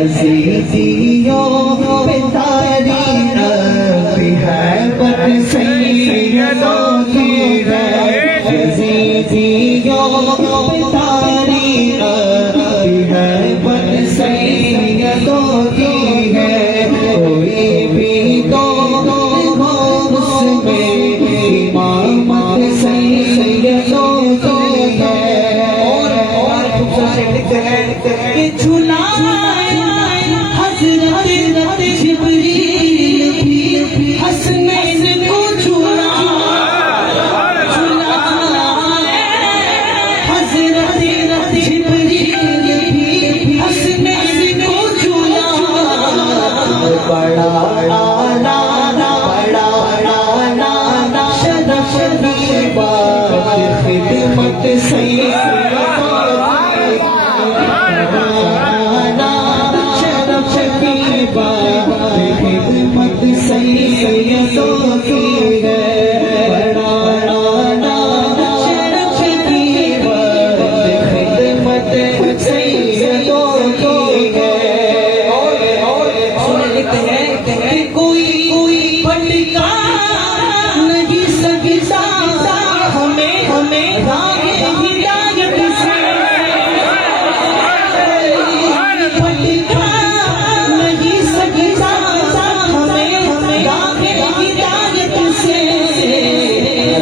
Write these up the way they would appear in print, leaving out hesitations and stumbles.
یزیدیوں پہ تاریخ ہے بٹ سیدوں کی ہے یزیدیوں پہ تاریخ ہے بٹ سیدوں کی ہے کوئی بھی تو اس میں امامت سیدوں کی ہے اور خوبصورت کہ جھولا حضرت جبریل بھی حسنین کو جھولا حضرت جبریل بھی حسنین کو جھولا بڑا آنا شرف کی بات خدمت خدمت سیدوں کی ہے بڑا شرف کی بات خدمت سیدوں کی ہے سنتے ہیں کہ کوئی بھٹکا نہیں سکتا ہمیں راہ ہدایت سے بھٹکا نہیں سکتا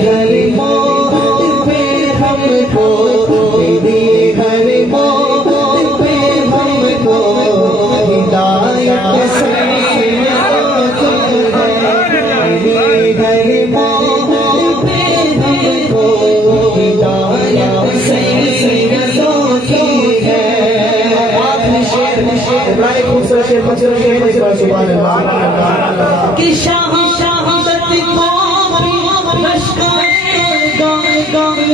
ہر موت پہ ہم کو ہر موت پہ ہم کو ہدایت سیدوں کی ہے ہر موت پہ ہم کو ہدایت سیدوں کی ہے سبحان اللہ کہ شہادت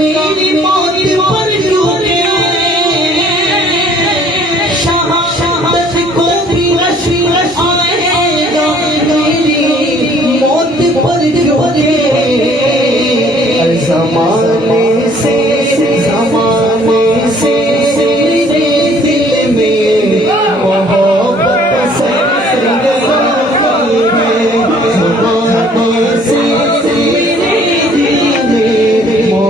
میری موت پر جھوٹے شہادت کو بھی آئے گا میری موت پر جھوٹے زمانے سے میرے دل میں محبت سیدوں کی ہے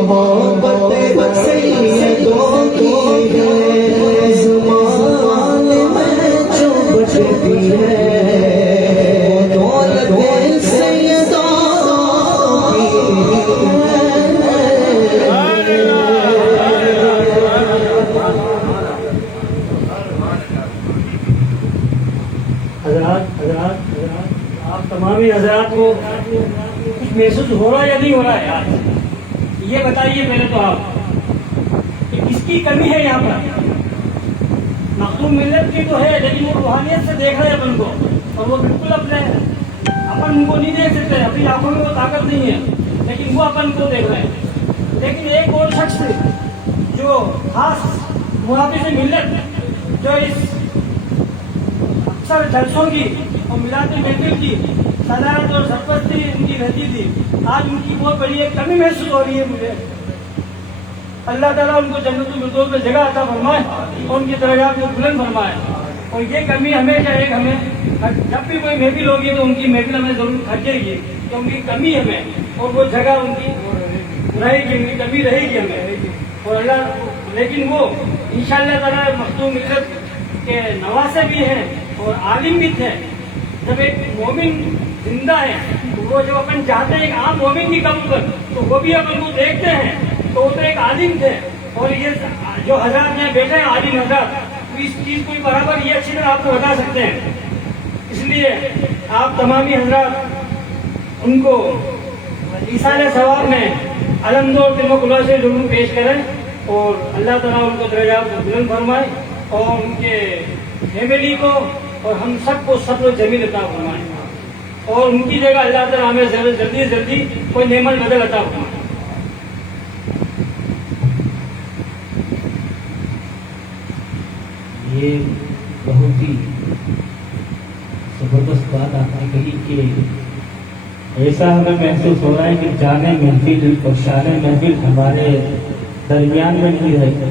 زمانے سے محبت سیدوں کی ہے زمان میں جو بچتی ہے دولت سیدوں کی حضرات آپ تمام حضرات کو کچھ محسوس ہو رہا ہے یا نہیں ہو رہا ہے یار یہ بتائیے پہلے تو آپ کہ کس کی کمی ہے یہاں پر مخدوم ملت کی تو ہے لیکن وہ روحانیت سے دیکھ رہے ہیں اپن کو اور وہ بالکل اپن ان کو نہیں دیکھ سکتے اپنی آنکھوں میں وہ طاقت نہیں ہے لیکن وہ اپن کو دیکھ رہے ہیں لیکن ایک اور شخص جو خاص محافظ ملت جو اس اکثر جلسوں کی اور میلاد محفل کی صدارت اور سرپرستی ان کی رہتی تھی آج ان کی بہت بڑی ایک کمی محسوس ہو رہی ہے مجھے اللہ تعالیٰ ان کو جنت الفردوس میں جگہ عطا فرمائے اور ان کی درجات کو بلند فرمائے اور یہ کمی ہمیشہ ایک ہمیں جب بھی کوئی محفل ہوگی تو ان کی محفل ہمیں ضرور کھجے گی کہ ان کی کمی ہمیں اور وہ جگہ ان کی رہے گی ان کی کمی رہے گی ہمیں اور اللہ لیکن وہ انشاءاللہ تعالیٰ مخدوم ملت کے نواسے بھی ہیں اور عالم بھی تھے جب ایک مومن زندہ ہے تو وہ جب اپن چاہتے ہیں ایک عام مومن کی کم پر تو وہ بھی اپن کو دیکھتے ہیں تو وہ تو ایک عالم تھے اور یہ جو حضرات میں بیٹھے ہیں عالم حضرات اس چیز کو برابر یہ اچھی طرح آپ کو بتا سکتے ہیں اس لیے آپ تمامی حضرات ان کو ایصال ثواب میں الحمد اور تلو کلا سے ضرور پیش کریں اور اللہ تعالیٰ ان کو درجات کو بلند فرمائے اور ان کے فیملی کو اور ہم سب کو صبر و جمیل عطا فرمائے اور ان کی جگہ اللہ تعالیٰ ہمیں جلدی جلدی کوئی نعمت بدل عطا فرمائے. یہ بہت ہی زبردست بات آپ نے کہی کہ ایسا ہمیں محسوس ہو رہا ہے کہ جانے محفل اور شان محفل ہمارے درمیان میں نہیں رہے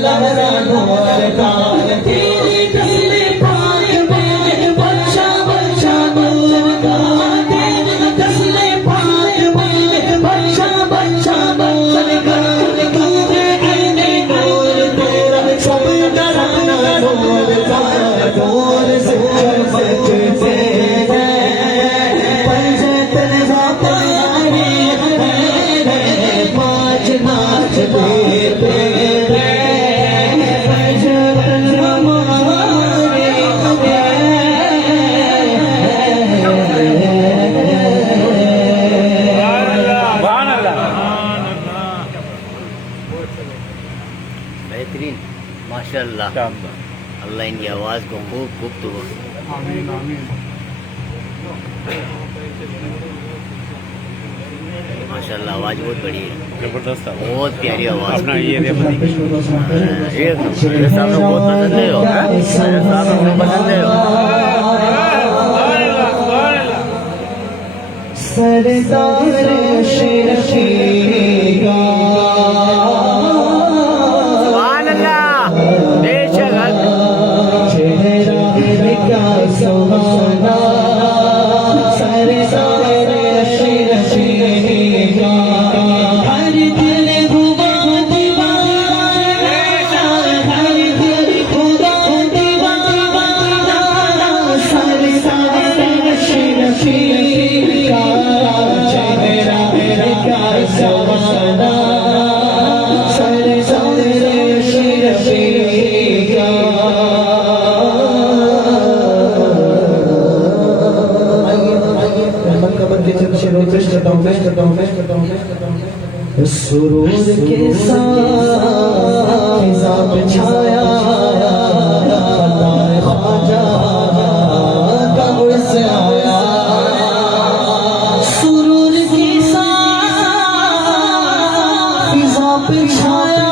لہرا نور کا تیری نسل پاک میں بچہ بچہ نور کا تیری نسل پاک میں بچہ بچہ نور کا تیرے عین نور تیرا سب گرانا نور کا نور سے بچتے ہیں پنجے تنہا تیاری ہے پانچ ناچ دیتے بہترین ماشاء اللہ اللہ ان کی آواز کو خوب گفتگو ماشاء اللہ آواز بہت بڑی ہے زبردست بہت پیاری آواز میرے صاحب کو بہت پسند ہے میرے صاحب کو پسند ہے سردار شیرشی کا سبحان اللہ بے شک چہرہ کیا سہانا سردار شیرشی کا ہر دل خدا دیوانہ ہر دل خدا دیوانہ سردار شیرشی کا چہرہ کیا سہانا سردار شیرشی کا سرور کے ساتھ فضا پہ چھایا عطائے خواجہ قبر سے آیا سرور کے ساتھ فضا پہ چھایا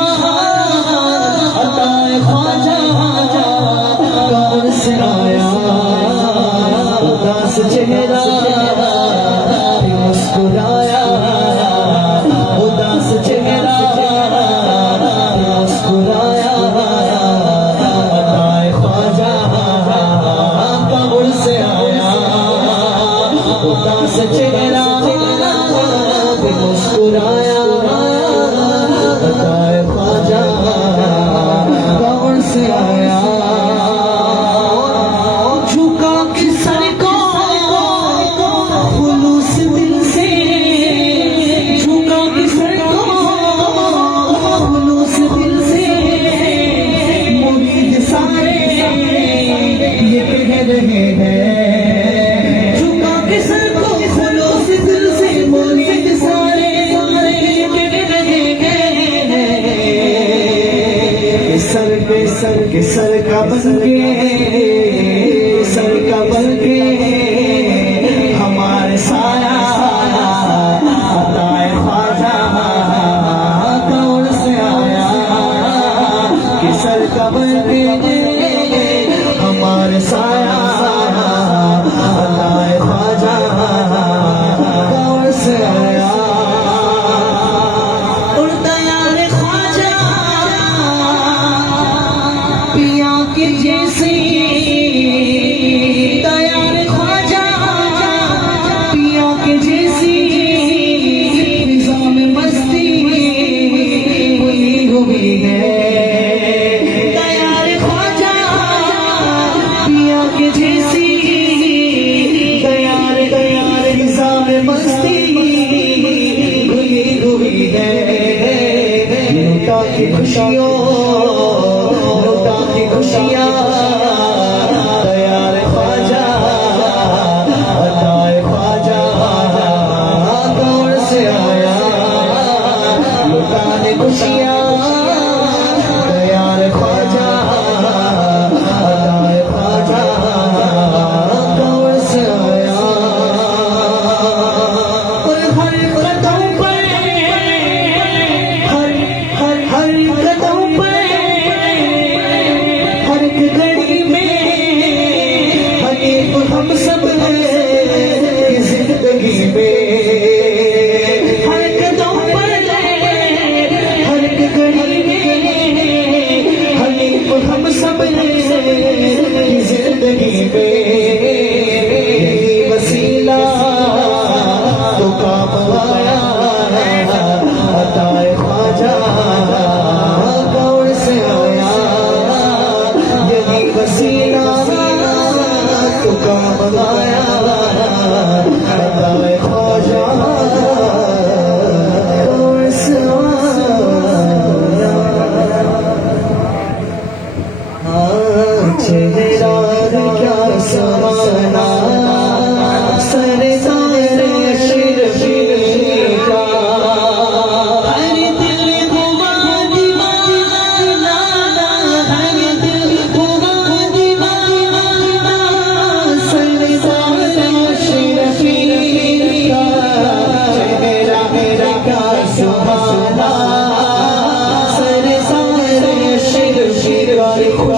عطائے خواجہ قبر سے آیا اداس چہرہ مسکرایا اداس چہرہ مسکرایا عطائے خواجہ قبر سے آیا اداس چہرہ مسکرایا عطائے خواجہ قبر سے آیا جھکا کے سر کو خلوص دل سے جھکا کے سر کو خلوص دل سے مرید سارے یہ کہہ رہے ہیں جھکا کے سر کو خلوص دل سے مرید سارے یہ کہہ رہے ہیں سر کے سر کے سر کا بن کے سر کا بن کے ہمارے سارا عطائے خواجہ کون سے آیا کہ سر کا بن کے ہمارے سارا عطائے خواجہ کون سے آیا اڑتا یار خواجہ پیا کے جیسے تیار خواجہ پیا کے جیسی فضا میں مستی ہوئی ہوئی ہے تیار خواجہ پیا کے جیسی تیار فضا میں مستی ہوئی ہوئی ہے لوٹا کی خوشیوں لوٹا کی خوشیاں تیار خواجہ عطائے خواجہ کون سے آیا لوٹانے خوشیاں تیار خواجہ عطائے خواجہ کون سے آیا اور ہر قدم پر ہر قدم پر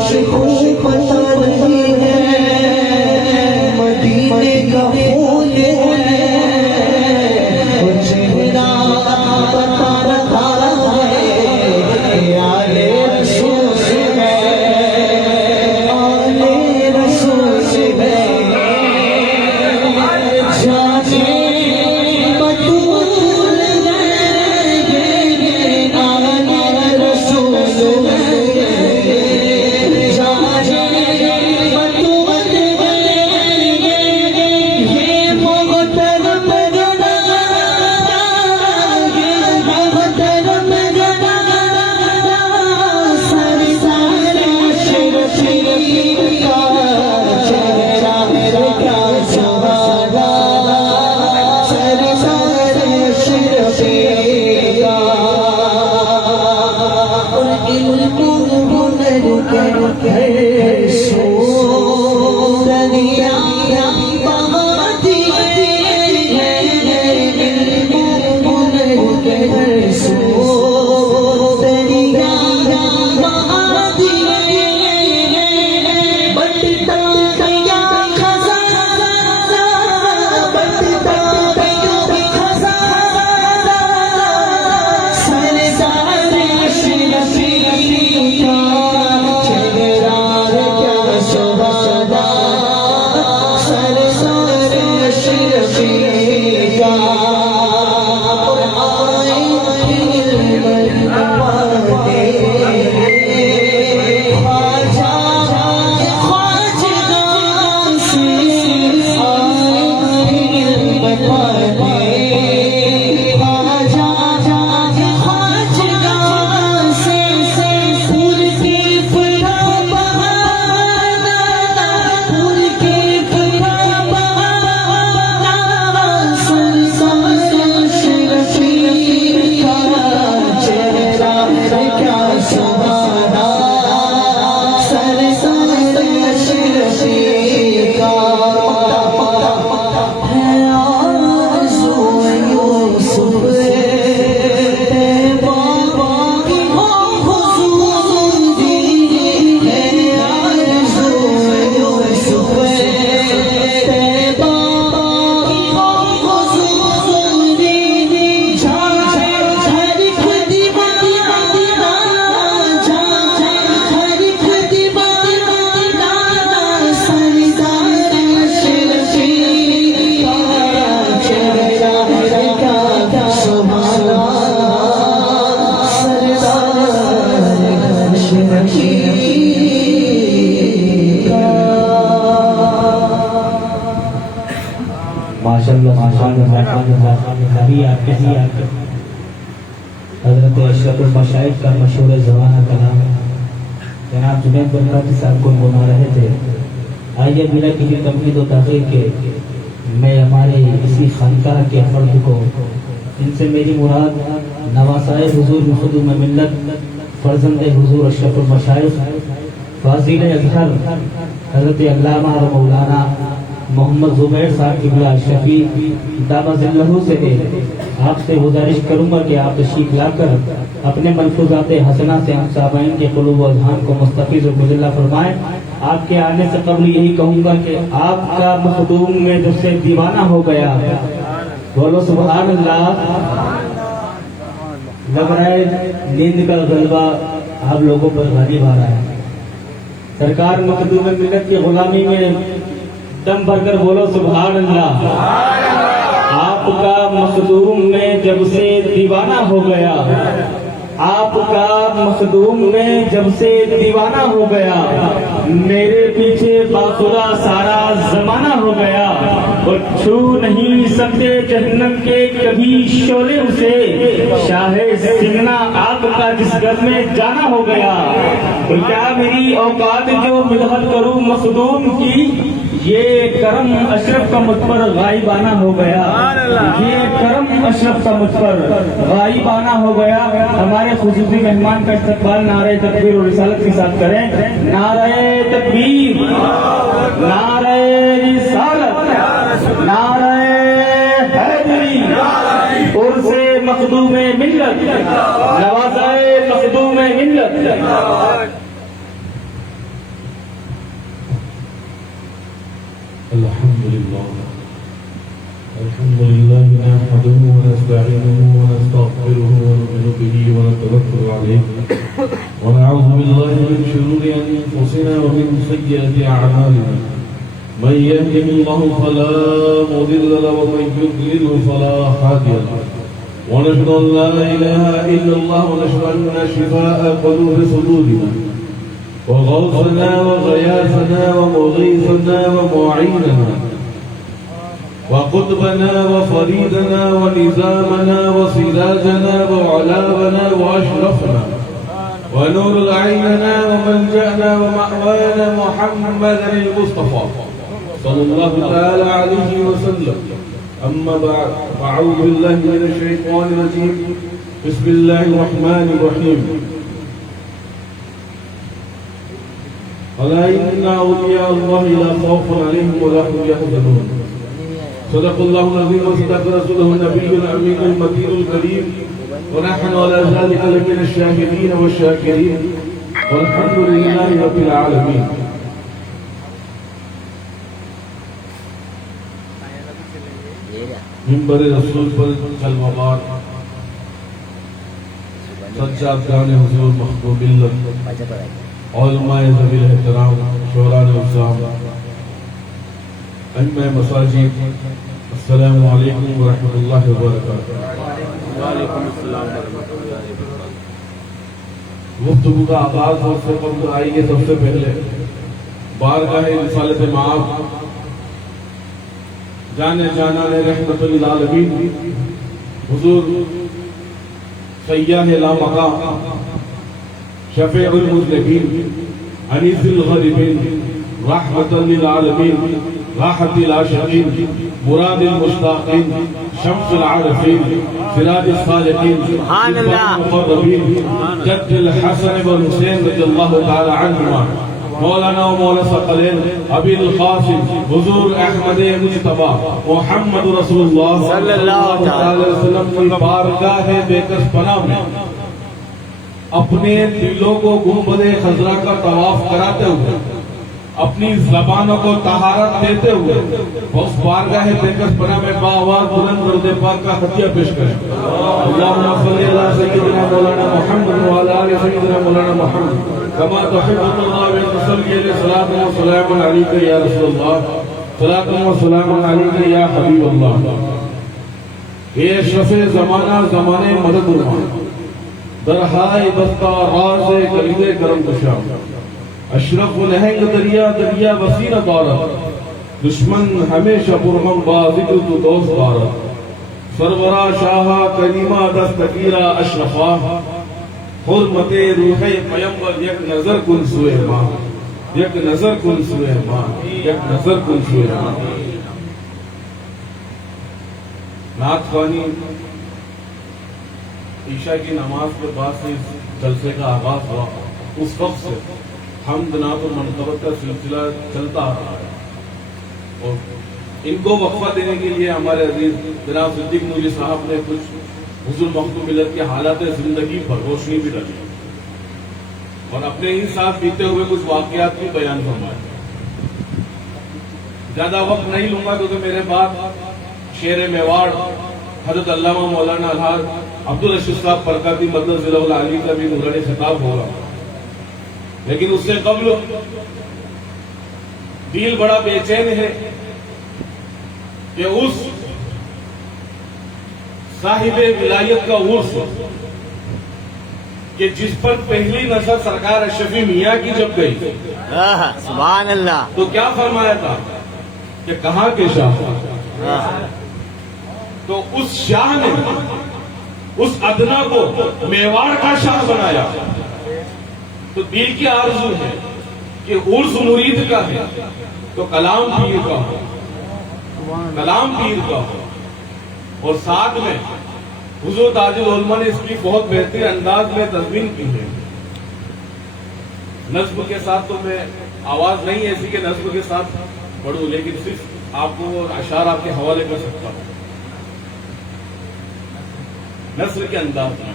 خوشبو بتا رہی ہے مدینے کا پھول ہے وہ چہرہ بتا رہا ہے آل رسول ہے آل رسول ہے جانے بطول ہے آل رسول ابھی آپ کے حضرت اشرف المشائخ کا مشہور زمانہ کلام جناب جنید برکاتی صاحب کو بنا رہے تھے. آئیے بنا کسی تمہید و تاخیر کے میں ہمارے اسی خانقاہ کے فرد کو، ان سے میری مراد نواسائے حضور مخدوم ملت فرزند حضور اشرف المشائخ فاضل اظہر حضرت علامہ اور مولانا محمد زبیر صاحب قبلہ اشرفی دامت ذلہ سے آپ سے گزارش کروں گا کہ آپ تشریف لا کر اپنے ملفوظات حسنہ سے ہم صحابین کے قلوب و اذہان کو مستفیض و مجلہ فرمائیں. آپ کے آنے سے قبل یہی کہوں گا کہ آپ کا مخدوم میں جب سے دیوانہ ہو گیا، بولو سبحان اللہ. لگ رہا ہے نیند کا غلبہ آپ لوگوں پر غالب آ رہا ہے. سرکار مخدوم ملت کی غلامی میں دم بھر کر بولو سبحان اللہ. آپ کا مخدوم میں جب سے دیوانہ ہو گیا، آپ کا مخدوم میں جب سے دیوانہ ہو گیا، میرے پیچھے باخدا سارا زمانہ ہو گیا، اور چھو نہیں سکتے جہنم کے کبھی شعلے اسے، شاہ سمنا آپ کا جس گھر میں جانا ہو گیا. اور کیا میری اوقات جو مدحت کروں مخدوم کی، یہ کرم اشرف کا مجھ پر غائبانہ ہو گیا، یہ کرم اشرف کا مجھ پر غائبانہ ہو گیا. ہمارے خصوصی مہمان کا استقبال نعرہ تکبیر اور رسالت کے ساتھ کریں. نعرہ تکبیر، نعرہ رسالت، نعرہ حیدری، عرس مخدوم ملت، نوازائے مخدوم ملت. الحمد لله نحمده ونستعينه ونستغفره ونؤمن به ونتوكل عليه ونعوذ بالله من شرور أنفسنا ومن سيئات أعمالنا من يهده الله فلا مضل له ومن يضلل فلا هادي له ونشهد أن لا إله إلا الله ونشهد أن شفاء قلوب صدورنا وغوثنا وغياثنا ومغيثنا ومعيننا وقطبنا وفريدنا ونزامنا وسراجنا وعلابنا وأشرفنا ونور عيننا وملجأنا ومأوانا محمد المصطفى صلى الله تعالى عليه وسلم. أما بعد فأعوذ بالله من الشيطان الرجيم بسم الله الرحمن الرحيم. ألا إن أولياء الله لا خوف عليهم ولا هم يحزنون. صدق الله العظيم وصدق رسوله النبي الأمين المتين الكريم ونحن على ذلك لمن الشاهدين والشاكرين والحمد لله رب العالمين. منبر رسول پر کلمہ سجادگان حضور محبوب اللہ علماء ذوی الاحترام شوران الزام ائمہ مساجد السلام علیکم ورحمۃ اللہ وبرکاتہ. وعلیکم السلام ورحمۃ اللہ وبرکاتہ. گفتگو کا آغاز سے قبل آئیے سب سے پہلے بارگاہ رسالت معاف جانے جانا نے رحمت للعالمین حضور سیاح لا مقام شفیع المذنبین انیس الغریبین رحمت للعالمین راحت العاشقین مراد المشتاقین شمس العارفین سراج الصالحین سبحان اللہ. المقربین جد الحسن والحسین رضی اللہ تعالی عنہما مولانا و مولا ثقلین ابی القاسم حضور احمد مجتبی محمد رسول اللہ صلی اللہ علیہ وسلم کی بارگاہ بے کس پناہ میں اپنے دلوں کو گنبد خضرا کا طواف کراتے ہوئے اپنی زبانوں کو طہارت دیتے ہوئے اس بارگاہ بے کس پناہ میں باآواز بلند درود پاک کا خطیہ پیش کریں. اللہم صلی علی سیدنا مولانا محمد وعلی آل سیدنا مولانا محمد كما تحب الله وتصلي عليه صلاة وسلام عليك يا رسول الله صلاة وسلام عليك يا حبيب الله. اے شفیع زمانہ زمانے مدد رحمان درہائے بستہ راز کلید کرم کشا اشرف و نہنگ دریا دریا وسیع دارت دشمن ہمیشہ برہم بازد تو دوست دارت سرورہ شاہا کریمہ دستگیرہ اشرفہ حرمت روح پیمبر یک نظر کن سوئے ماں یک نظر کن سوئے ماں یک نظر کن سوئے ماں. نعت خوانی عشاء کی نماز کے بعد سے جلسے کا آغاز ہوا. اس وقت سے حمد نعت و منقبت کا سلسلہ چلتا آ رہا ہے اور ان کو وقفہ دینے کے لیے ہمارے عزیز جناب صدیق نوری صاحب نے کچھ حضور مخدوم ملت کے حالات زندگی پر روشنی بھی ڈالی اور اپنے ہی ساتھ بیتے ہوئے کچھ واقعات بھی بیان فرمائے. زیادہ وقت نہیں لوں گا کیونکہ میرے بعد شیر میواڑ حضرت علامہ مولانا الحاج عبدالرشید صاحب برکاتی مدد ضلع العالی کا بھی نورانی خطاب ہوگا. لیکن اس سے قبل دل بڑا بے چین ہے کہ اس صاحب ولایت کا عرس کہ جس پر پہلی نظر سرکار اشرفی میاں کی جب گئی سبحان اللہ. تو کیا فرمایا تھا کہ کہاں کے شاہ تو اس شاہ نے اس ادنا کو میواڑ کا شاہ بنایا. تو دل کی آرزو ہے کہ عرس مرید کا ہے تو کلام پیر کا ہو کلام پیر کا ہو. اور ساتھ میں حضور تاج العلماء نے اس کی بہت بہترین انداز میں تضمین کی ہے. نظم کے ساتھ تو میں آواز نہیں ایسی کہ نظم کے ساتھ پڑھوں لیکن صرف آپ کو اشعار آپ کے حوالے کر سکتا ہوں نثر کے انداز میں.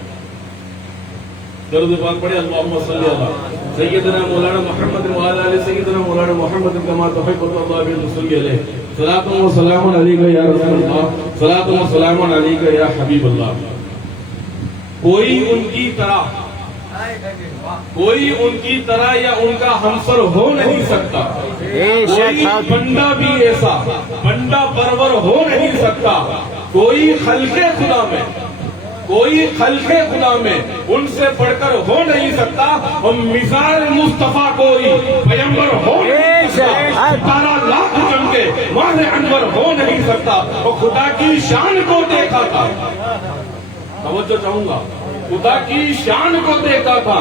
درود پاک پڑھے اللہم صلی اللہ سیدنا مولانا محمد وعلى آل سیدنا مولانا محمد كما تحب الله وتصلي عليه صلاۃ و سلام علیک یا رسول اللہ صلاۃ و سلام علیک یا حبیب اللہ. کوئی ان کی طرح یا ان کا ہمسر ہو نہیں سکتا. کوئی بندہ بھی ایسا بندہ پرور ہو نہیں سکتا. کوئی خلق خدا میں ان سے بڑھ کر ہو نہیں سکتا. اور مثال مصطفیٰ کوئی پیغمبر ہو نہیں سکتا. 17 لاکھ چمکے ماہ انور ہو نہیں سکتا. اور خدا کی شان کو دیکھا تھا. توجہ چاہوں گا. خدا کی شان کو دیکھا تھا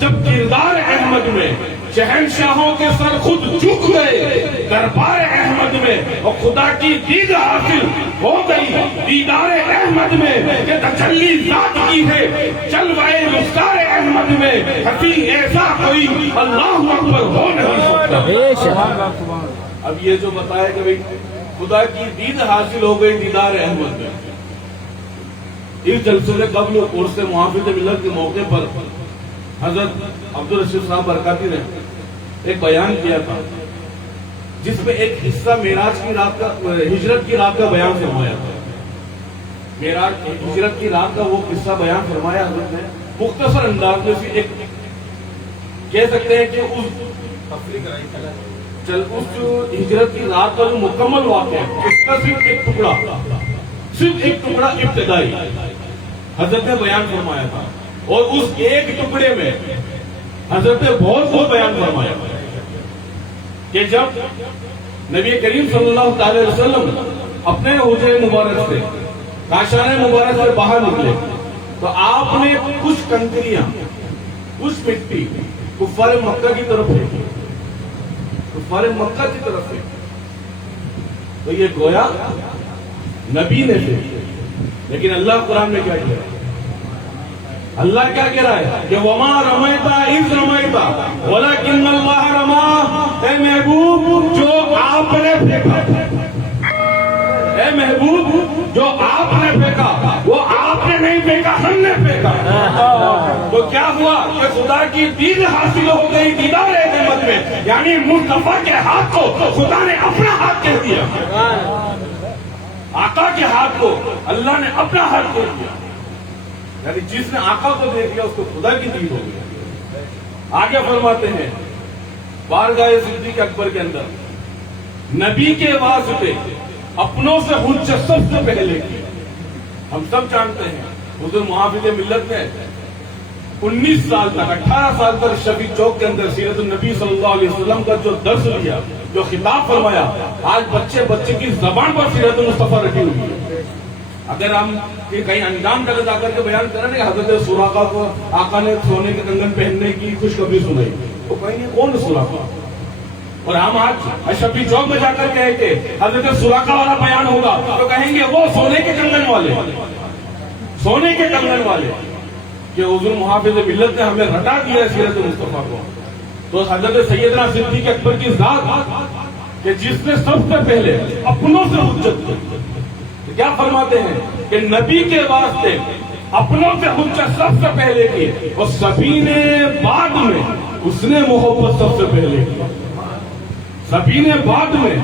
جب کردار احمد میں شہنشاہوں کے سر خود جھک گئے. دربار احمد میں اور خدا کی دید حاصل ہو گئی. دیدار احمد میں کہ تجلی ذات کی ہے. جلوائے رخسار احمد میں ہنسی ایسا کوئی اللہ اکبر ہو نہیں سکتا. اب یہ جو بتایا کہ بھئی خدا کی دید حاصل ہو گئی دیدار احمد میں. اس جلسے سے قبل عرس محافظ ملت کے موقع پر حضرت عبدالرشید صاحب برکاتی نے ایک بیان کیا تھا جس میں ایک حصہ معراج کی رات کا ہجرت کی رات کا بیان فرمایا تھا. معراج ہجرت کی رات کا وہ قصہ بیان فرمایا حضرت نے مختصر انداز میں سے ایک کہہ سکتے ہیں کہ اس ہجرت کی رات کا جو مکمل واقعہ ہے اس کا صرف ایک ٹکڑا ابتدائی حضرت نے بیان فرمایا تھا. اور اس ایک ٹکڑے میں حضرت نے بہت بیان فرمایا کہ جب نبی کریم صلی اللہ تعالی وسلم اپنے حجرے مبارک سے کاشانہ مبارک سے باہر نکلے تو آپ نے کچھ کنکریاں کچھ مٹی کفار مکہ کی طرف پھینکی. کفار مکہ کی طرف پھینکی تو یہ گویا نبی نے پھینکی. لیکن اللہ قرآن میں کیا کہہ رہا ہے؟ اللہ کیا کہہ رہا ہے کہ وما رمیتا اذ رمیتا ولکن اللہ رما. اے محبوب جو آپ نے پھینکا اے محبوب جو آپ نے پھینکا وہ آپ نے نہیں پھینکا ہم نے پھینکا. تو کیا ہوا کہ خدا کی دید حاصل ہو گئی دیدار احمد میں. یعنی مصطفیٰ کے ہاتھ کو خدا نے اپنا ہاتھ کہہ دیا. آقا کے ہاتھ کو اللہ نے اپنا ہاتھ کہہ دیا. یعنی جس نے آقا کو دیکھ لیا اس کو خدا کی دید ہو گئی. آگے فرماتے ہیں بارگاہ صدیق اکبر کے اندر نبی کے واسطے اپنوں سے حجت سب سے پہلے کی. ہم سب جانتے ہیں حضور محافظ ملت نے 19 سال تک 18 سال تک شفیع چوک کے اندر سیرت النبی صلی اللہ علیہ وسلم کا جو درس لیا جو خطاب فرمایا. آج بچے کی زبان پر سیرت مصطفیٰ رکھی ہوئی ہے. اگر ہم کہیں انجام تک جا کر کے بیان کریں کہ حضرت سراقہ کو آقا نے سونے کے کنگن پہننے کی خوشخبری سنائی تو کہیں گے کون سراقہ. اور ہم آج شفیع چوک میں جا کر کہیں کہ حضرت سراقہ والا بیان ہوگا تو کہیں گے وہ سونے کے کنگن والے کہ حضور محافظ ملت نے ہمیں رٹا دیا سیرت مصطفیٰ کو. تو حضرت سیدنا صدیق اکبر کی ذات کہ جس نے سب سے پہلے اپنوں سے حجت کی. کیا فرماتے ہیں کہ نبی کے واسطے اپنوں سے حجت سب سے پہلے کی اور سبھی نے بعد میں اس نے محبت سب سے پہلے کی. سبھی نے بعد میں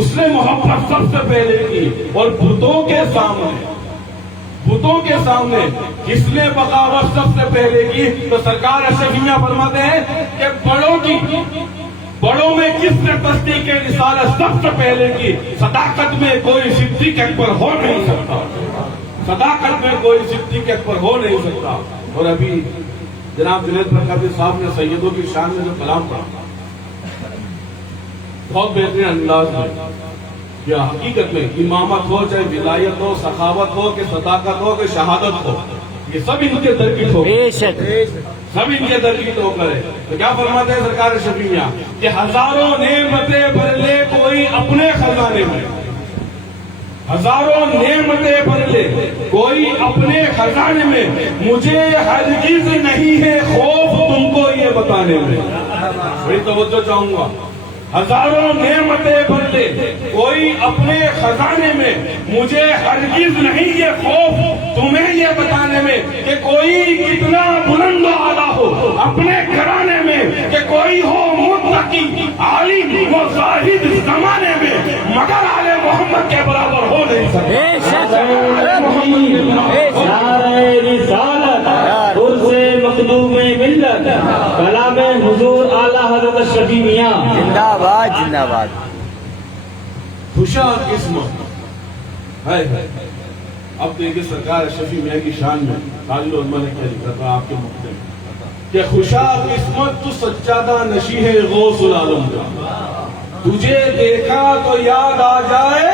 اس نے محبت سب سے پہلے کی. اور بتوں کے سامنے کس نے بغاوت سب سے پہلے کی. تو سرکار اشرفیہ فرماتے ہیں کہ بڑوں میں کس نے تصدیق رسالت سب سے پہلے کی. صداقت میں کوئی صدیق اکبر ہو نہیں سکتا. صداقت میں کوئی صدیق اکبر ہو نہیں سکتا. اور ابھی جناب جنید برکاتی صاحب نے سیدوں کی شان میں جو کلام پڑھا بہت بہترین انداز میں. یا حقیقت میں امامت ہو چاہے ولایت ہو سخاوت ہو کہ صداقت ہو کہ شہادت ہو یہ سب ان کے در کی ٹھوکر سب ان کے در کی ٹھوکر ہے. تو کیا فرماتے ہیں سرکار شفیع کہ ہزاروں نعمتیں بھر لے کوئی اپنے خزانے میں. ہزاروں نعمتیں بھر لے کوئی اپنے خزانے میں مجھے ہرگز نہیں ہے خوف تم کو یہ بتانے میں. بڑی توجہ چاہوں گا. ہزاروں نعمتیں بدلے، کوئی اپنے خزانے میں مجھے ہرگز نہیں یہ خوف تمہیں یہ بتانے میں کہ کوئی کتنا بلند و اعلیٰ ہو اپنے گھرانے میں، کہ کوئی ہو متقی عالم و زاہد زمانے میں، مگر آل محمد کے برابر ہو نہیں سکتا۔ نعرہ رسالت، عرص مخدوم ملت، کلام حضور اعلیٰ حضرت شفیع میاں زندہ باد زندہ باد۔ خوشا قسمت ہے۔ اب دیکھیے سرکار شفیع میاں کی شان میں تاج العلماء نے کیا لکھا تھا آپ کے مقدمے میں کہ خوشا قسمت تو سجادہ نشی ہے غوث العالم کا، تجھے دیکھا تو یاد آ جائے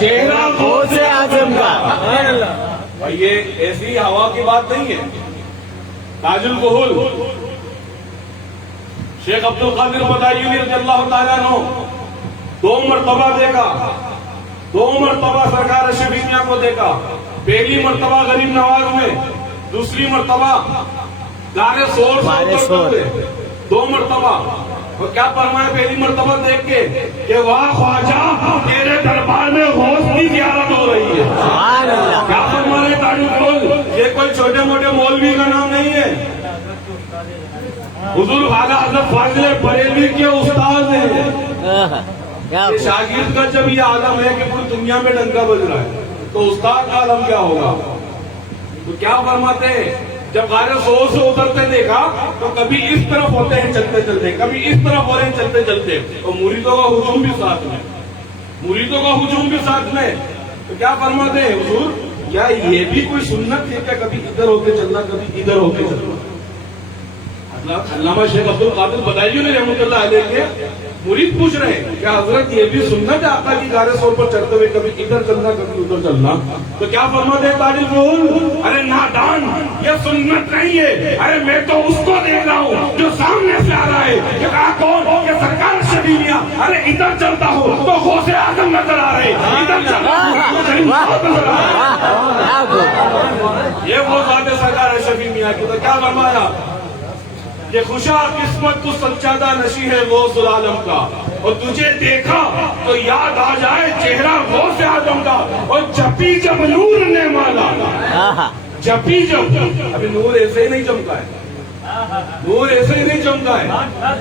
چہرہ غوث اعظم کا۔ اور یہ ایسی ہوا کی بات نہیں ہے۔ تاج الکحل شیخ عبد القادر بدایونی رضی اللہ تعالیٰ عنہ 2 مرتبہ دیکھا، 2 مرتبہ سرکار شفیع میاں کو دیکھا۔ پہلی مرتبہ غریب نواز میں، دوسری مرتبہ غار سور سے ہوئے، 2 مرتبہ۔ اور کیا فرمایا پہلی مرتبہ دیکھ کے کہ واہ خواجہ تیرے دربار میں غوث کی زیارت ہو رہی ہے۔ کیا فرما رہے تاج الکحل؟ یہ کوئی چھوٹے موٹے مولوی کا نام نہیں ہے، حضور خواجہ حضرت فاضل بریلوی کے استاد ہیں۔ شاگرد کا جب یہ عالم ہے کہ پوری دنیا میں ڈنکا بج رہا ہے تو استاد کا عالم کیا ہوگا؟ تو کیا فرماتے ہیں جب غار سور سے اترتے دیکھا تو کبھی اس طرف ہوتے ہیں چلتے چلتے، کبھی اس طرف ہو رہے ہیں چلتے چلتے، اور مریدوں کا ہجوم بھی ساتھ میں، مریدوں کا ہجوم بھی ساتھ میں۔ تو کیا فرماتے ہیں حضور کیا یہ بھی کوئی سنت ہے کہ کبھی ادھر ہوتے چلنا کبھی ادھر ہوتے چلنا؟ علامہ شیخ عبد القادر بدایونی رحمۃ اللہ علیہ کے مرید پوچھ رہے ہیں کہ حضرت یہ بھی سنت ہے آقا کی غار سور پر چڑھتے ہوئے کبھی ادھر چلنا کبھی ادھر چلنا؟ تو کیا فرماتے ہیں تاج الکحل؟ ارے نادان، یہ سنت نہیں ہے، ارے میں تو اس کو دیکھ رہا ہوں جو سامنے سے آ رہا ہے۔ کہ کہا کون؟ کہ سرکار شفیع میاں۔ ارے ادھر چلتا ہوں تو غوث اعظم نظر آ رہے، ادھر چلتا ہوں تو غریب نواز نظر آ رہے۔ یہ وہ ذات سرکار شفیع میاں کی۔ تو کیا فرمایا کہ خوشا قسمت تو سجادہ نشی ہے غوث العالم کا، اور تجھے دیکھا تو یاد آ جائے چہرہ غوث اعظم کا، اور جپی جب نور نے مالا، جپی جب، ابھی نور ایسے ہی نہیں چمکا ہے، نور ایسے ہی نہیں چمکا ہے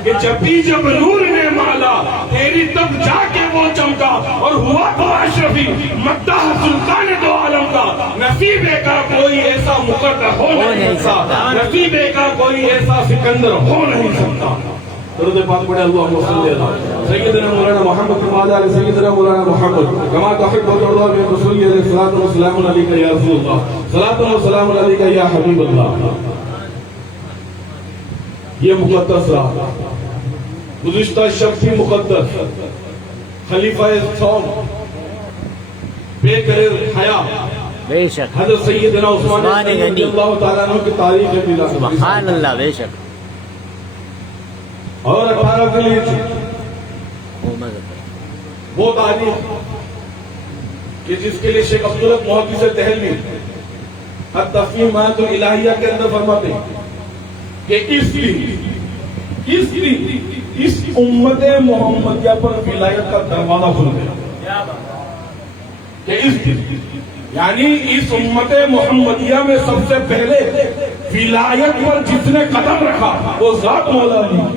کہ جپی جب نور نے مالا تیری تب جا کے وہ چمکا، اور ہوا تو اشرفی مدح سلطان دو عالم کا، نصیبے کا کوئی ایسا مقدر ہو نہیں سکتا، نصیبے کا کوئی ایسا سکندر ہو نہیں سکتا۔ درود پاک پڑھے اللہم صلی اللہ سیدنا مولانا محمد وعلی آل سیدنا مولانا محمد کما تحب و ترضى من رسول اللہ صلاۃ و سلام علیک یا رسول اللہ، صلاۃ و سلام علیک یا حبیب اللہ۔ یہ مقدس رہا، گزشتہ شب بھی مقدس، خلیفہ ثوم بے کرر حیا بے شک حضرت سیدنا عثمان غنی رضی اللہ تعالیٰ عنہ کی تاریخ ہے بلا سبحان اللہ بے شک۔ اور 18 کے لیے وہ تاریخ کہ جس کے لیے شیخ عبدالحق محدث دہلوی التفہیمات الالہیہ کے اندر فرماتے ہیں کہ اس امت محمدیہ پر ولایت کا دروازہ کھل گیا، کہ یعنی اس امت محمدیہ میں سب سے پہلے ولایت پر جس نے قدم رکھا وہ ذات مولا علی۔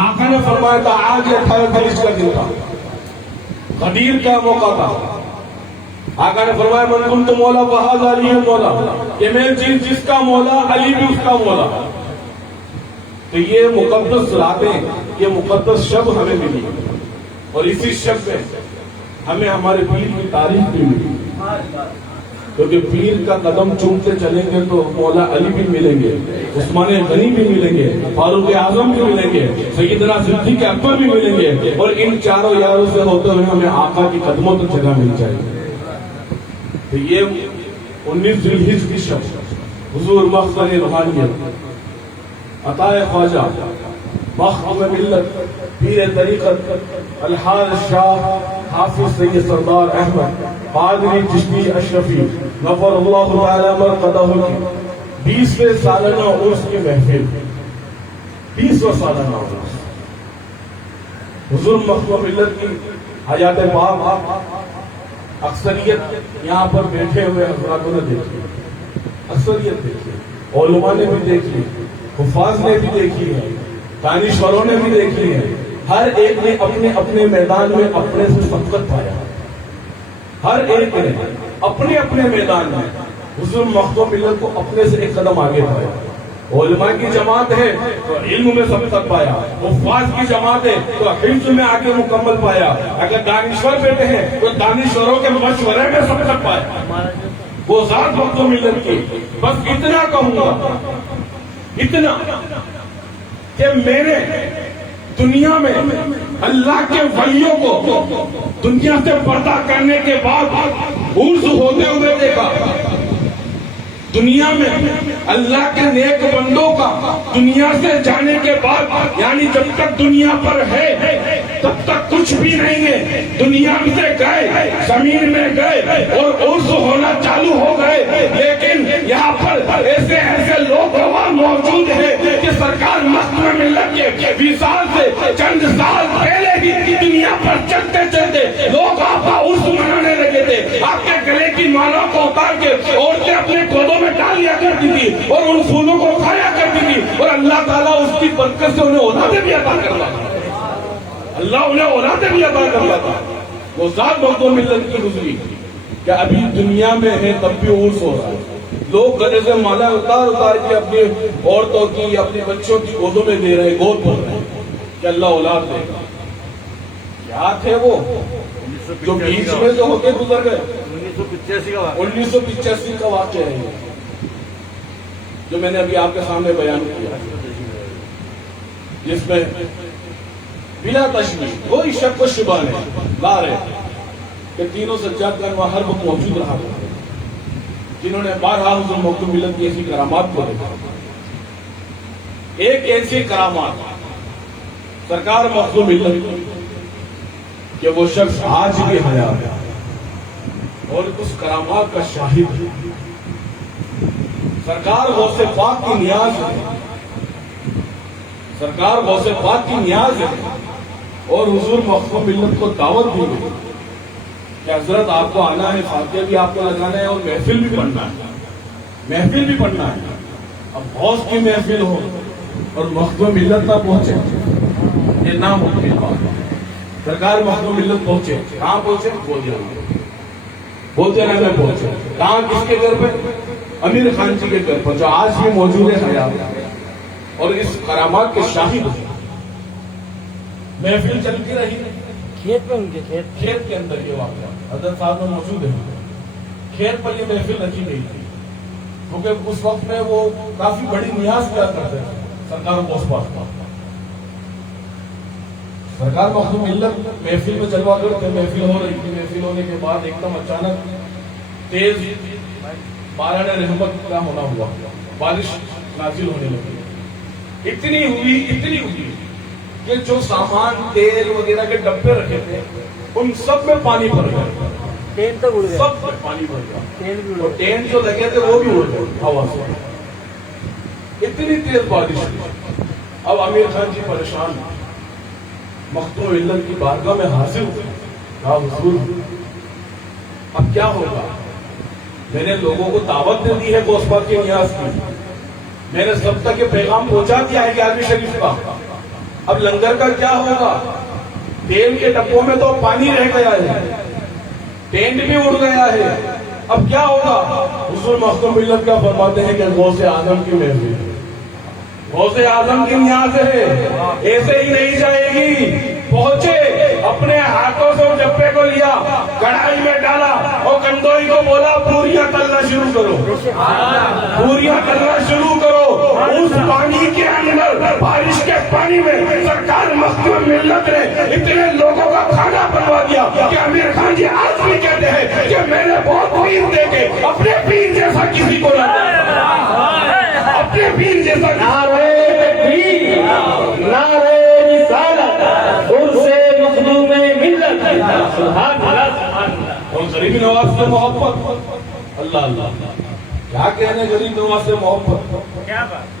آقا نے فرمایا تھا آج 18 خلیج کا دن تھا، غدیر کا موقع تھا۔ آقا نے فرمایا من کنت مولا فہذا علی مولا، کہ میں جس کا مولا علی بھی اس کا مولا۔ تو یہ مقدس راتیں، یہ مقدس شب ہمیں ملی، اور اسی شب میں ہمیں ہمارے پیر کی تاریخ بھی ملی، کیونکہ پیر کا قدم چومتے چلیں گے تو مولا علی بھی ملیں گے، عثمان غنی بھی ملیں گے، فاروق اعظم بھی ملیں گے، سیدنا صدیق اکبر بھی ملیں گے، اور ان چاروں یاروں سے ہوتے ہوئے ہمیں آقا کی قدموں تک جگہ مل جائے گی۔ تو یہ 19 ذی الحجہ کی شب، حضور مخزن روحانیت، عطائے خواجہ، مخدوم ملت، پیر طریقت الحاج شاہ حافظ سید سردار احمد قادری چشتی اشرفی غفر اللہ تعالی مرقدہ کی 20ویں سالانہ عرس کی محفل، 20واں سالانہ عرس، حضور مخدوم ملت کی حیات پاک اکثریت یہاں پر بیٹھے ہوئے حضراتوں نے دیکھی، اکثریت دیکھی، علماء نے بھی دیکھی، حفاظ نے بھی دیکھی ہے، دانشوروں نے بھی دیکھی ہے. ہر ایک نے اپنے اپنے میدان میں اپنے سے سبقت پایا. ہر ایک نے اپنے اپنے میدان میں حضور مخدوم ملت کو اپنے سے ایک قدم آگے پایا. علماء کی جماعت ہے تو علم میں سبقت پایا، حفاظ کی جماعت ہے تو حفظ میں آگے مکمل پایا، اگر دانشور بیٹھے ہیں تو دانشوروں کے مشورے میں سبقت پایا. وہ ذات مخدوم ملت کی. بس اتنا کہوں گا، اتنا کہ میں نے دنیا میں اللہ کے ولیوں کو دنیا سے پردہ کرنے کے بعد عرض ہوتے ہوئے دیکھا. دنیا میں اللہ کے نیک بندوں کا دنیا سے جانے کے بعد، یعنی جب تک دنیا پر ہے تب تک کچھ بھی نہیں ہے. دنیا سے گئے، زمین میں گئے اور عرض ہونا چالو ہو گئے. لیکن یہاں پر ایسے ایسے لوگ موجود ہیں کہ سرکار مخدوم ملت کے وصال سے چند سال پہلے ہی دنیا پر چلتے چلتے لوگ آپ کا عرس منانے لگے تھے. آپ کے گلے کی مالا کو اتار کے عورتیں اپنے گودوں میں ڈال لیا کرتی تھی اور ان پھولوں کو کھایا کرتی تھی، اور اللہ تعالیٰ اس کی برکت سے انہیں اولادیں بھی عطا کرتا تھا. اللہ انہیں اولادیں بھی عطا کرتا تھا. وہ ذات مخدوم ملت کی گزری کہ ابھی دنیا میں ہے تب بھی عرس ہو رہا ہے. لوگ گلے سے مالا اتار اتار کے اپنی عورتوں کی، اپنے بچوں کی گودوں میں دے رہے ہیں، گود بول رہے ہیں کہ اللہ اولاد دے گا. کیا تھے وہ جو بیچ میں سے ہوتے گزر گئے؟ 1985 کا واقعہ ہے جو میں نے ابھی آپ کے سامنے بیان کیا، جس میں بلا تشبیہ کوئی شک و شبہ نہیں لا رہے کہ تینوں سجاد کا انواع ہر وقت موجود رہا ہے، جنہوں نے بارہا حضور مخدوم ملت کی ایسی کرامات کو دیکھا. ایک ایسی کرامات سرکار مخدوم ملت کہ وہ شخص آج بھی حیات ہے اور اس کرامات کا شاہد ہے. سرکار غوث پاک کی نیاز ہے، سرکار غوث پاک کی نیاز ہے، اور حضور مخدوم ملت کو دعوت دی گئی کہ حضرت آپ کو آنا ہے، فاتحہ بھی آپ کو لگانا ہے اور محفل بھی پڑھنا ہے. محفل بھی پڑھنا ہے. اب غوث کی محفل ہو اور مخدوم ملت نہ پہنچے، یہ ناممکن بات ہے. سرکار مخدوم ملت پہنچے. کہاں پہنچے؟ بولتے میں پہنچے. کہاں؟ کس کے گھر پہ؟ امیر خان جی کے گھر پر، جو آج بھی موجود ہے حیات اور اس کرامات کے شاہد. محفل چلتی رہی کھیت میں ان کے کھیت کے اندر. یہ واقعہ حضرت صاحب میں موجود ہے. کھیت پر یہ محفل رکھی گئی تھی کیونکہ اس وقت میں وہ کافی بڑی نیاز کیا کرتے تھے سرکار غوث پاک کا. سرکار مخدوم ملت محفل میں چلوا کرتے. محفل ہو رہی تھی. محفل ہونے کے بعد ایک دم اچانک تیز باران رحمت کا ہونا ہوا، بارش نازل ہونے لگی. اتنی ہوئی کہ جو سامان تیل وغیرہ کے ڈبے رکھے تھے ان سب میں پانی بھر گیا. ٹین تک اڑ گیا، سب میں پانی بھر گیا. ٹین بھی اور ٹین جو لگے تھے وہ بھی اڑ گئے ہوا سے. اتنی تیز بارش ہوئی. اب امیر خان جی پریشان، مخدوم ملت کی بارگاہ میں حاضر ہوئے. کہا حضور اب کیا ہوگا؟ میں نے لوگوں کو دعوت دے دی ہے غوث پاک کی نیاز کی، میں نے سب تک یہ پیغام پہنچا دیا ہے کہ عالمی شریف کا. اب لنگر کا کیا ہوگا؟ تیل کے ڈبوں میں تو پانی رہ گیا ہے، ٹینٹ بھی اڑ گیا ہے. اب کیا ہوگا؟ حضور مخدوم ملت کا فرماتے ہیں کہ غوث اعظم کی محفل، غوث اعظم کی نیاز ہے، ایسے ہی نہیں جائے گی. پہنچے، اپنے ہاتھوں سے ڈبے کو لیا، کڑھائی میں ڈالا اور کندوئی کو بولا پوریاں تلنا شروع کرو، پوریاں تلنا شروع کرو. اس پانی کے اندر، بارش کے پانی میں سرکار مخدوم ملت نے اتنے لوگوں کا کھانا بنوا دیا کہ امیر خان جی آج بھی کہتے ہیں کہ میں نے بہت پیر دیکھے، اپنے پیر جیسا کسی کو نہ دیکھا، اپنے پیر جیسا. نعرہ تکبیر، نعرہ رسالت، عرس مخدوم ملت. سبحان اللہ، سبحان اللہ. اور غریب نواز سے محبت، اللہ اللہ کیا کہنے غریب نواز سے محبت. کیا بات.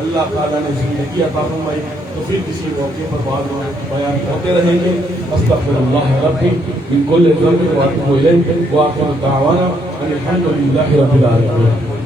اللہ تعالیٰ نے زندگی عطا فرمائی تو پھر کسی موقع پر بعد میں بیان ہوتے رہیں گے. استغفر اللہ ربی من کل ذنب واتوب الیہ وآخر دعوانا ان الحمد للہ رب العالمین.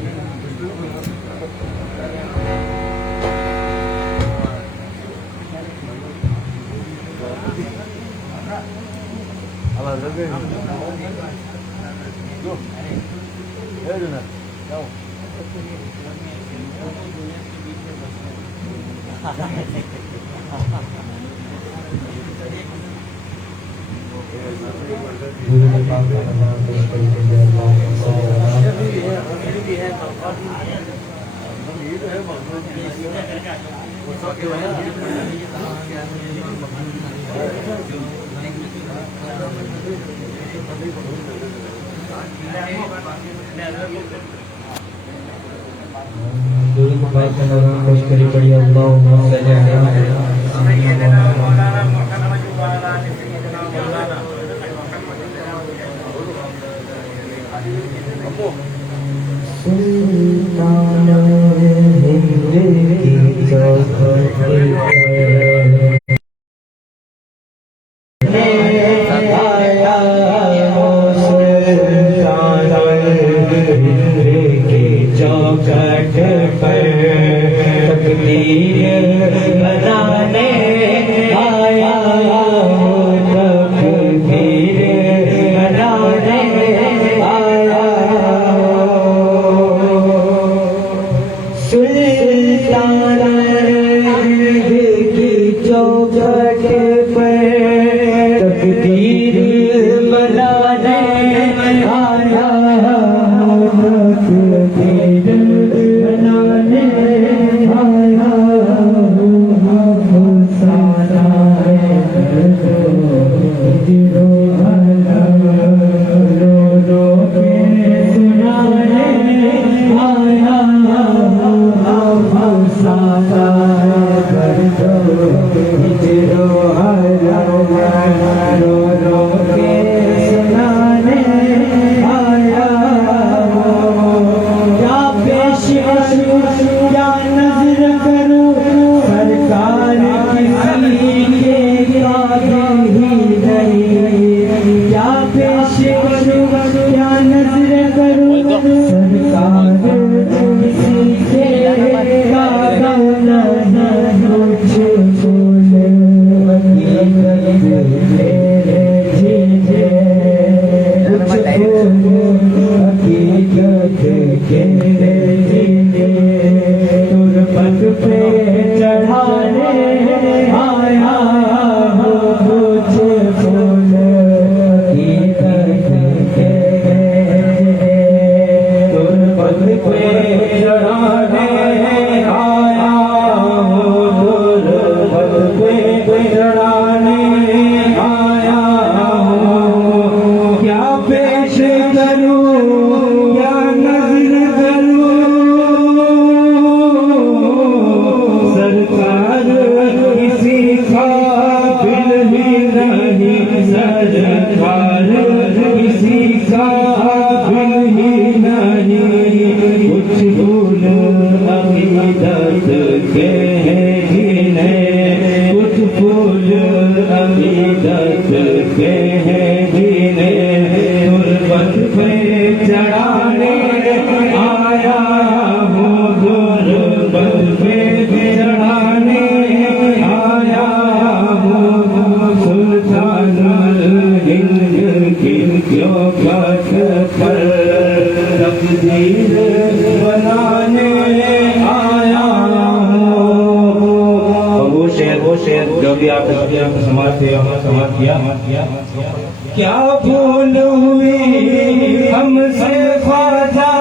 کیا بھول ہوئی ہم سے خواجہ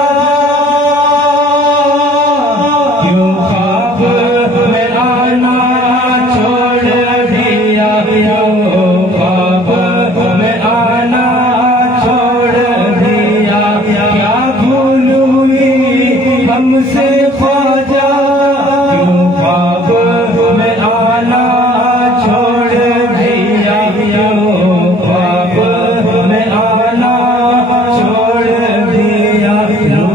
کیوں خواب میں آنا چھوڑ دیا کیوں خواب میں آنا چھوڑ دیا کیا بھول ہوئی ہم سے خواجہ کیوں خواب میں آنا چھوڑ دیا خواب میں آنا چھوڑ دیا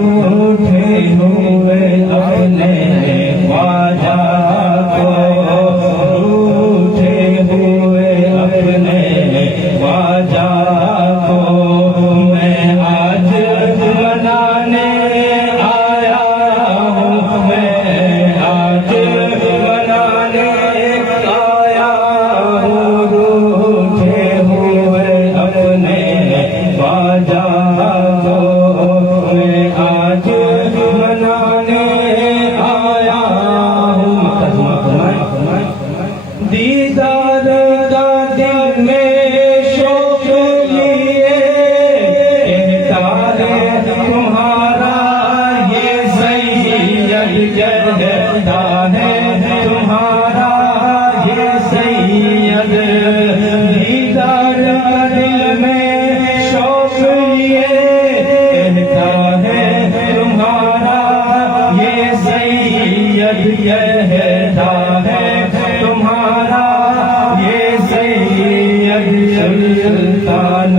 سلطان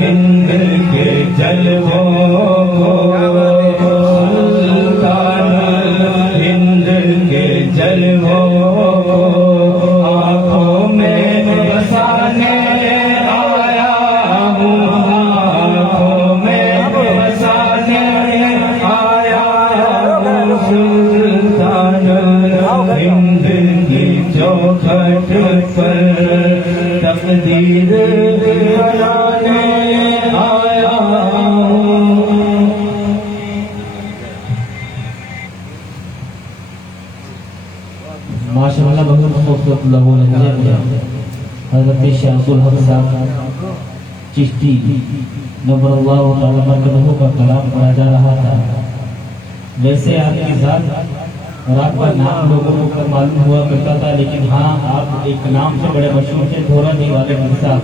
ہند کے جلووں سلطان ہند کے جلووں آنکھوں میں بسانے آیا ہوں آنکھوں میں بسانے آیا ہوں سلطان ہند کی چوکھٹ پر تقدیر بنانے آیا ہوں. ماشاء اللہ بہت خوبصورت لوگوں نے حضرت شاہ عبد الحق صاحب چشتی نور اللہ تعالیٰ برکتہ کا کلام پڑھا جا رہا تھا. ویسے آپ کی ذات اور آپ کا نام لوگوں کو معلوم ہوا کرتا تھا، لیکن ہاں آپ ایک نام سے بڑے مشہور تھے، دھورا جی والے صاحب.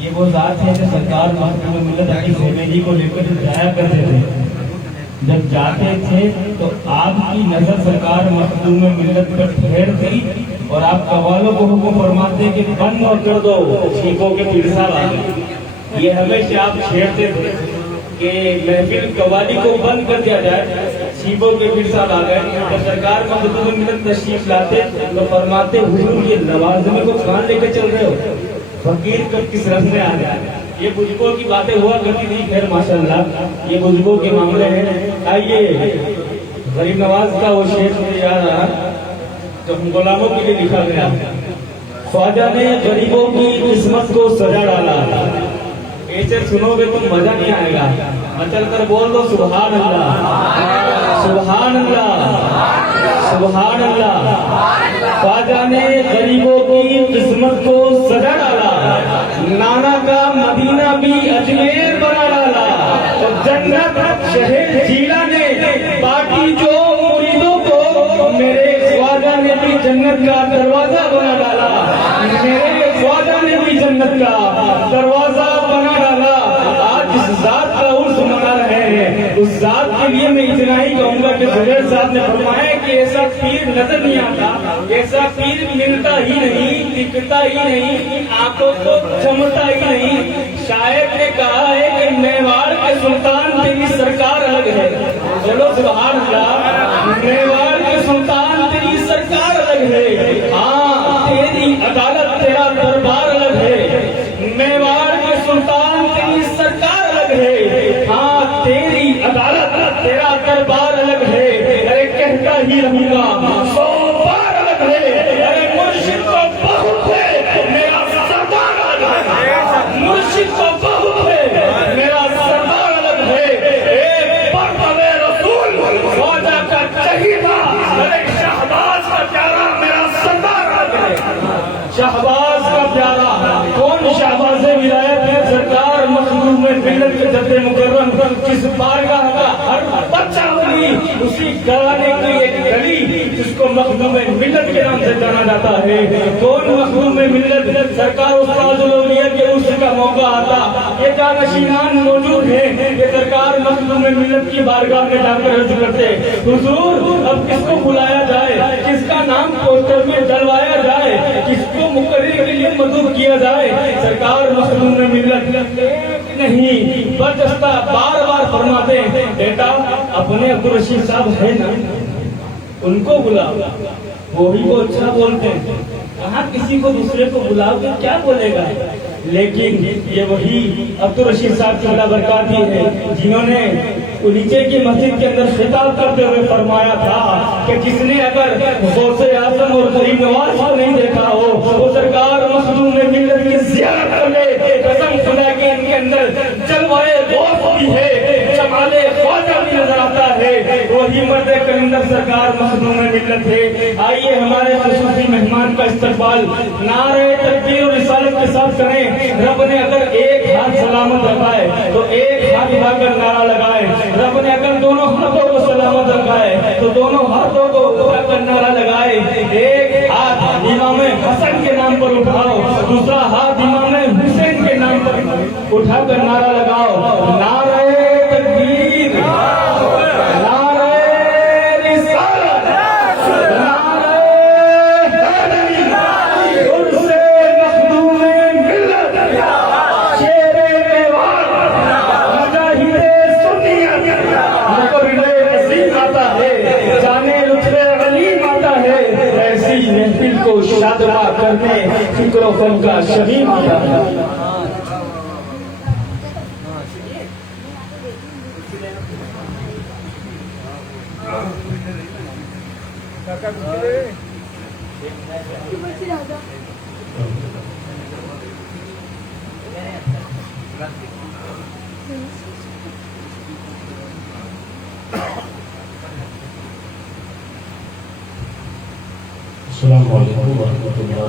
یہ وہ ذات ہے جو سرکار محمد ملت علی زبیدی کو لے کر جایا کرتے تھے. جب جاتے تھے تو آپ کی نظر سرکار مخدوم ملت پر ٹھہرتی اور آپ قوالوں کو حکم فرماتے کہ بند اور کر دو چھینکوں کے پرسا والے. یہ ہمیشہ آپ چھیڑتے تھے کہ محفل قوالی کو بند کر دیا جائے، چھینکوں کے پرسا آ گئے. جب سرکار مخدوم ملت تشریف لاتے تو فرماتے حضور یہ لوازمے کو کہاں لے کے چل رہے ہو، فقیر کب کس رنگ میں آ گیا. یہ بزرگوں کی باتیں ہوا کرتی تھی. خیر ماشاءاللہ یہ بزرگوں کے معاملے ہیں. آئیے غریب نواز کا وہ شعر مجھے یاد آ جو ہم غلاموں کے لیے لکھا گیا. خواجہ نے غریبوں کی قسمت کو سجا ڈالا. ایسے سنو گے تو مزہ نہیں آئے گا. مچل کر بول دو سبحان اللہ سبحان اللہ سبحان اللہ. خواجہ نے غریبوں کی قسمت کو سجا ڈالا، نانا کا مدینہ بھی اجمیر بنا ڈالا. جنت شہر جیلا نے باقی جو مریدوں کو میرے خواجہ نے بھی جنت کا دروازہ بنا ڈالا. میرے خواجہ نے بھی جنت کا دروازہ بنا ڈالا. آج اس ذات کا عرس منا رہے ہیں. اس ذات کے لیے میں اتنا ہی کہوں گا کہ زبیر صاحب نے فرمایا کہ ایسا پیر نظر نہیں آتا، ایسا پیر ملتا ہی نہیں، دکھتا ہی نہیں، آنکھوں کو چمتا ہی نہیں. شاعر نے کہا ہے کہ میواڑ کے سلطان تیری سرکار الگ ہے. چلو سبحان اللہ. میواڑ کے سلطان تیری سرکار الگ ہے. ہاں تیری عدالت تیرا دربار الگ ہے. میواڑ کے سلطان تیری سرکار الگ ہے. ہاں تیری عدالت تیرا دربار الگ ہے. ارے کہتا ہی رہوں گا 100 بار الگ ہے. ارے مرشد کو بہت ہے میرا سردار الگ ہے. مرشد کو بہت ہے میرا سردار الگ ہے. ایک مرتبہ رسول خواجہ کا چہیتا. ارے شہباز کا پیارا میرا سردار الگ ہے. شہباز کا پیارا کون شہباز ولایت ہے؟ سرکار مخدوم ملت کے جد مکرم جس بارگاہ کا ہر بچہ ہوگی اسی گھرانے کی ایک گلی جس کو مخدوم ملت کے نام سے جانا جاتا ہے. کون مخدوم ملت؟ سرکار استاد الاولیاء کے عرس کا موقع آتا یہ جانشینان موجود ہیں. یہ سرکار مخدوم ملت کی بارگاہ میں جا کر عرض کرتے حضور اب کس کو بلایا جائے، کس کا نام پوسٹر میں ڈلوایا جائے، کس کو مقرر کے لیے مدعو کیا جائے. سرکار مخدوم ملت نہیں برجستہ بار بار فرماتے ہیں بیٹا اپنے عبدالرشید صاحب ہے نا ان کو بلاؤ، وہی کو اچھا بولتے ہیں. کہاں کسی کو دوسرے کو بلاؤ تو کیا بولے گا. لیکن یہ وہی عبدالرشید صاحب کی اللہ برکاتی ہے جنہوں نے نیچے کی مسجد کے اندر خطاب کرتے ہوئے فرمایا تھا کہ جس نے اگر غوث اعظم اور غریب نواز کو نہیں دیکھا ہو وہ سرکار مخدوم ملت کی زیارت کر لے. قسم خدا کے ان کے اندر جلوائے غوث بھی ہے، جمال خواجہ بھی نظر آتا ہے. وہی مرد کلندر سرکار مخدوم ملت ہے. آئیے ہمارے خصوصی مہمان کا استقبال نعرہ تکبیر اور رسالت کے ساتھ کریں. رب نے اگر ایک ہاتھ سلامت رکھا ہے تو ایک ہاتھ اٹھا کر نعرہ لگائے. رب نے اگر دونوں ہاتھوں کو سلامت رکھا ہے تو دونوں ہاتھوں کو اٹھا کر نعرہ لگائے. ایک ہاتھ امام حسن کے نام پر اٹھاؤ، دوسرا ہاتھ امام حسین کے نام پر اٹھا کر نعرہ لگاؤ. نعرہ تکبیر، نعرہ رسالت، نعرہ حیدری، عرس مخدوم ملت. ہے فکر و فن کا شبی ماتا ہے. السلام علیکم ورحمۃ اللہ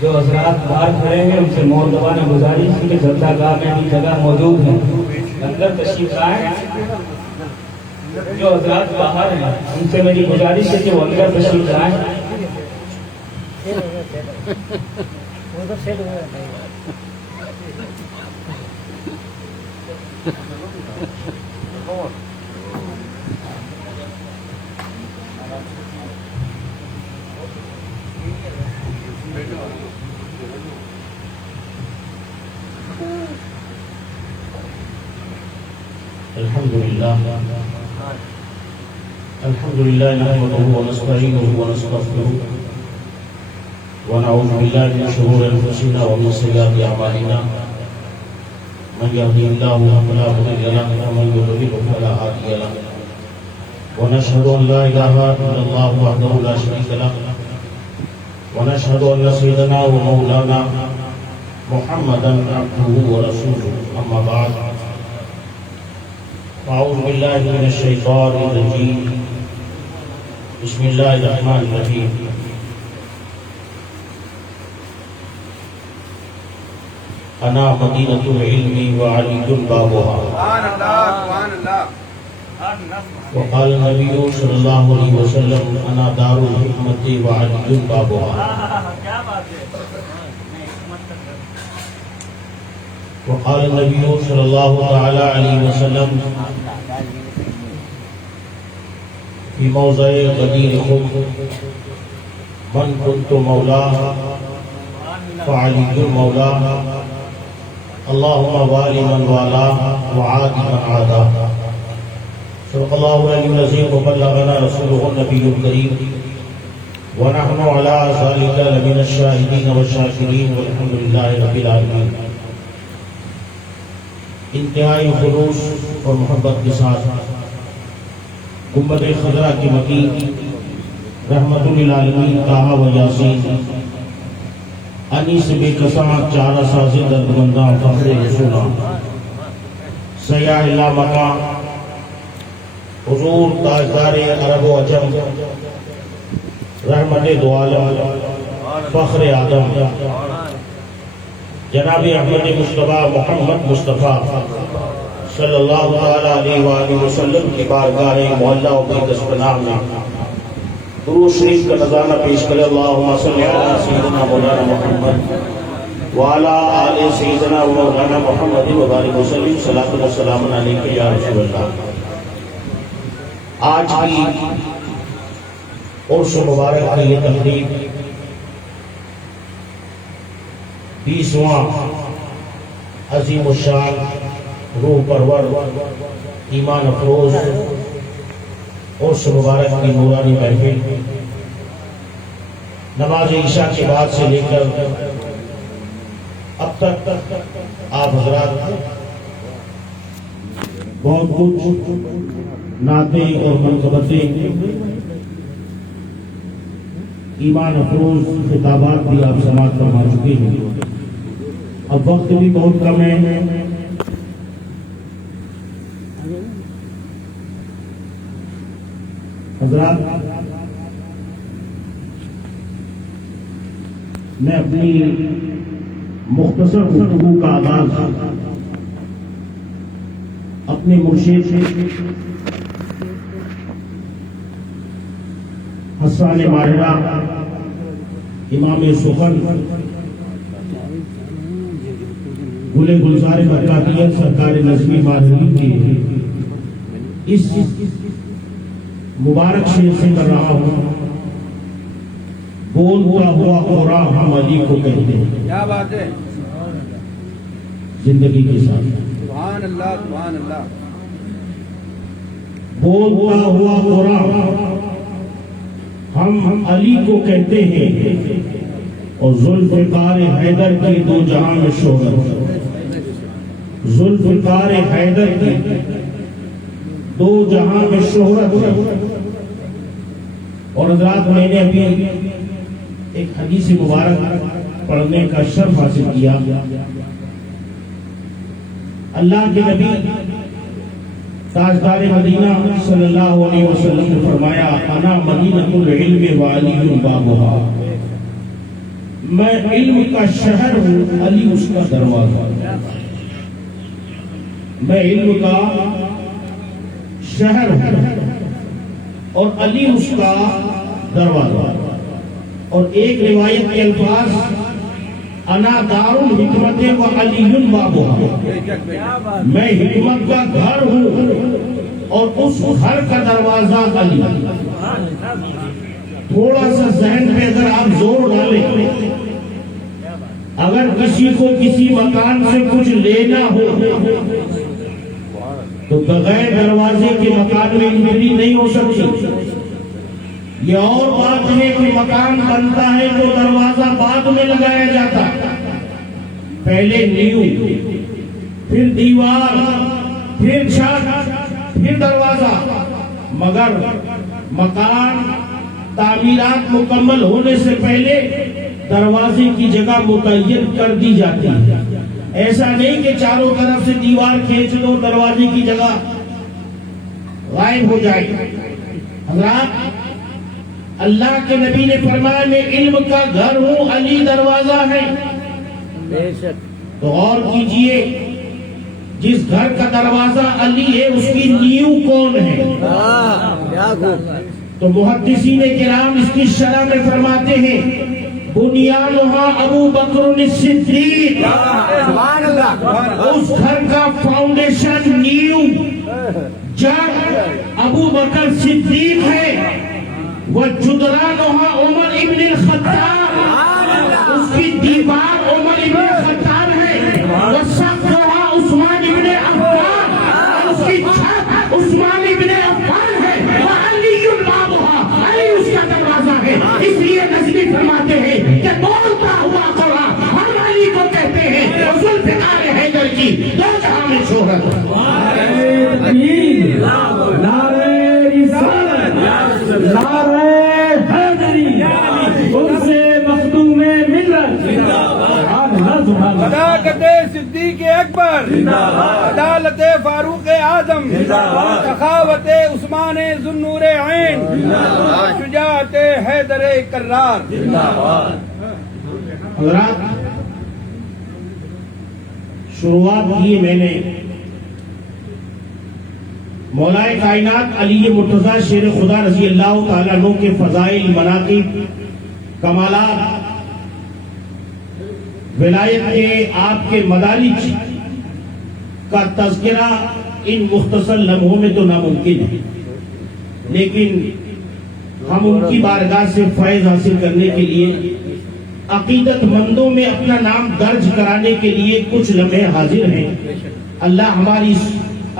جو حضرات باہر کھڑے ہیں ان سے مہربانی گزارش ہے کہ جلسہ گاہ میں بھی جگہ موجود ہے، اندر تشریف لائیں. جو حضرات باہر ہیں ان سے میری گزارش ہے کہ وہ اندر تشریف لائیں. الحمد لله نحمده ونستعينه ونستغفره ونعوذ بالله من شرور انفسنا ومن سيئات اعمالنا من يهده الله فلا مضل له ومن يضلل فلا هادي له ونشهد ان لا اله الا الله وحده لا شريك له ونشهد ان سيدنا ومولانا محمدا عبده ورسوله اما بعد أعوذ بالله من الشيطان الرجيم بسم الله الرحمن الرحيم أنا مدينة العلم وعلي بابها وقال النبي صلى الله عليه وسلم أنا دار الحكمة وعلي بابها وقال النبي صلى الله تعالى عليه وسلم في موضع غديركم من كنت مولاه فعلي مولاه اللهم والي من والاه وعاد من عاداه. صدق الله العلي العظيم وبلغنا رسوله النبي الكريم ونحن على ذلك لمن الشاهدين والشاكرين والحمد لله رب العالمين. انتہائی خلوص اور محبت کے ساتھ گنبد خضرا کی مکی رحمت للعالمین طٰہٰ و یاسین انیس بے کساں چارہ ساز دردمنداں فخر رسولاں سیاح لا مکاں حضور تاجدار عرب و عجم رحمت دو عالم فخر آدم جناب احمد مصطفیٰ محمد مصطفیٰ صلی اللہ علیہ وآلہ وسلم کی بارگاہ معلیٰ و مقدس پناہ میں درود شریف کا نذرانہ پیش کرے. اللہم صلی علی سیدنا مولانا محمد وعلی آل سیدنا مولانا محمد وبارک وسلم صلاۃ و سلام علیک یا رسول اللہ. آج کی عرس مبارک کی یہ تقریب 20واں عظیم الشان روح پرور ایمان افروز عرس مبارک کی نورانی محفل نماز عشاء کے بعد سے لے کر اب تک آپ حضرات بہت کچھ نعتیں اور منقبتیں ایمان افروز خطابات بھی آپ سماعت فرما چکے ہیں. اب وقت بھی بہت کم ہے. حضرات میں اپنی مختصر گفتگو کا آغاز اپنے مرشد حسان ماہرہ امام سخن گل گلزار برکاتیت سرکار نظمی ماہرین کی اس مبارک شعر سے کر رہا ہوں. بولتا ہوا قرآن ہم علی کو کہتے ہیں. کیا بات ہے، زندگی کے ساتھ سبحان اللہ سبحان اللہ. بولتا ہوا قرآن ہم علی کو کہتے ہیں، اور ذوالفقار حیدر کی دو جہاں میں شہرت، ذوالفقار حیدر کی دو جہاں میں شہرت۔ اور حضرات میں نے ابھی ایک حدیث مبارک پڑھنے کا شرف حاصل کیا۔ اللہ کے نبی تاجدار مدینہ صلی اللہ علیہ وسلم نے فرمایا، انا مدینۃ العلم وعلی بابها، میں علم کا شہر ہوں، علی اس کا دروازہ۔ میں علم کا شہر ہوں اور علی اس کا دروازہ۔ اور ایک روایت کے الفاظ، انا دار الحکمت و علی بابها، میں حکمت کا گھر ہوں اور اس گھر کا دروازہ علی۔ تھوڑا سا ذہن پہ اگر آپ زور ڈالیں، اگر کسی کو کسی مکان سے کچھ لینا ہو تو بغیر دروازے کے مکان میں انٹری نہیں ہو سکتی۔ یہ اور بات ہے کہ مکان بنتا ہے تو دروازہ بعد میں لگایا جاتا، پہلے نیو، پھر دیوار، پھر چھت، پھر دروازہ۔ مگر مکان تعمیرات مکمل ہونے سے پہلے دروازے کی جگہ متعین کر دی جاتی ہے۔ ایسا نہیں کہ چاروں طرف سے دیوار کھینچ دو، دروازے کی جگہ غائب ہو جائے۔ حضرات، اللہ کے نبی نے فرمایا، میں علم کا گھر ہوں، علی دروازہ ہے۔ تو غور کیجئے، جس گھر کا دروازہ علی ہے اس کی نیو کون ہے؟ تو محدثین کرام اس کی شرح میں فرماتے ہیں، بنیانہا ابو بکر الصدیق، اس گھر کا فاؤنڈیشن نیو جب ابو بکر صدیق ہے، وہ جدرانہا عمر ابن الخطاب، اس کی دیوار عمر ابن الخطاب ہے، وہ سقفہا عثمان ابن عفان، اس کی چھت عثمان ابن عفان ہے، وہ علی بابها، علی اس کا دروازہ ہے۔ اس لیے نظمی فرماتے ہیں کہ بولتا ہوا قرآن ہم علی کو کہتے ہیں، اور ذوالفقار حیدر کی دو جہاں میں شہرت۔ نعرہ رسالت، نعرہ حیدری، ان سے مخدوم ملت، صداقت صدیق اکبر، عدالت فاروق اعظم، سخاوت عثمان ذو النور عین، شجاعت حیدر کرار۔ حضرات، شروعات کی میں نے مولا کائنات علی مرتضیٰ شیر خدا رضی اللہ تعالیٰ عنہ کے فضائل، مناقب، کمالات، ولایت کے آپ کے مدارج کا تذکرہ ان مختصر لمحوں میں تو ناممکن ہے، لیکن ہم ان کی بارگاہ سے فیض حاصل کرنے کے لیے، عقیدت مندوں میں اپنا نام درج کرانے کے لیے کچھ لمحے حاضر ہیں۔ اللہ ہماری اس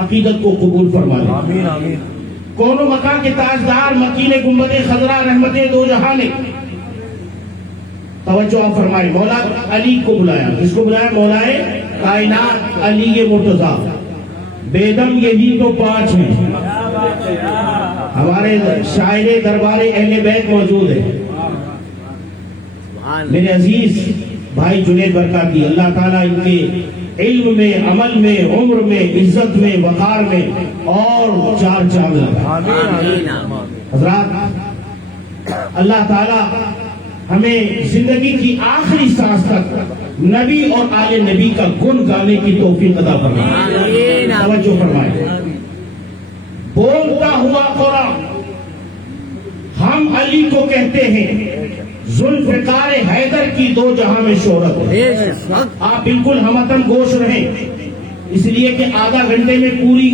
عقیدت کو قبول فرما لے۔ آمین آمین۔ کون و مکان کے تاجدار، مکین گنبد خضرا، رحمت دو جہاں نے، توجہ فرمائے، مولا علی کو بلایا۔ کس کو بلایا؟ مولا کائنات علی مرتضیٰ۔ بیدم یہی تو پانچ ہیں۔ ہمارے شاعر دربار اہل بیت موجود ہے، میرے عزیز بھائی جنید برکاتی، اللہ تعالیٰ ان کے علم میں، عمل میں، عمر میں، عزت میں، وقار میں اور چار چاند لگائے۔ حضرات، اللہ تعالیٰ ہمیں زندگی کی آخری سانس تک نبی اور آل نبی کا گن گانے کی توفیق عطا فرمائے۔ توجہ فرمائے، بولتا ہوا قرآن ہم علی کو کہتے ہیں، ذوالفقار حیدر کی دو جہاں میں شہرت ہے۔ آپ بالکل ہمدم گوش رہیں، اس لیے کہ آدھا گھنٹے میں پوری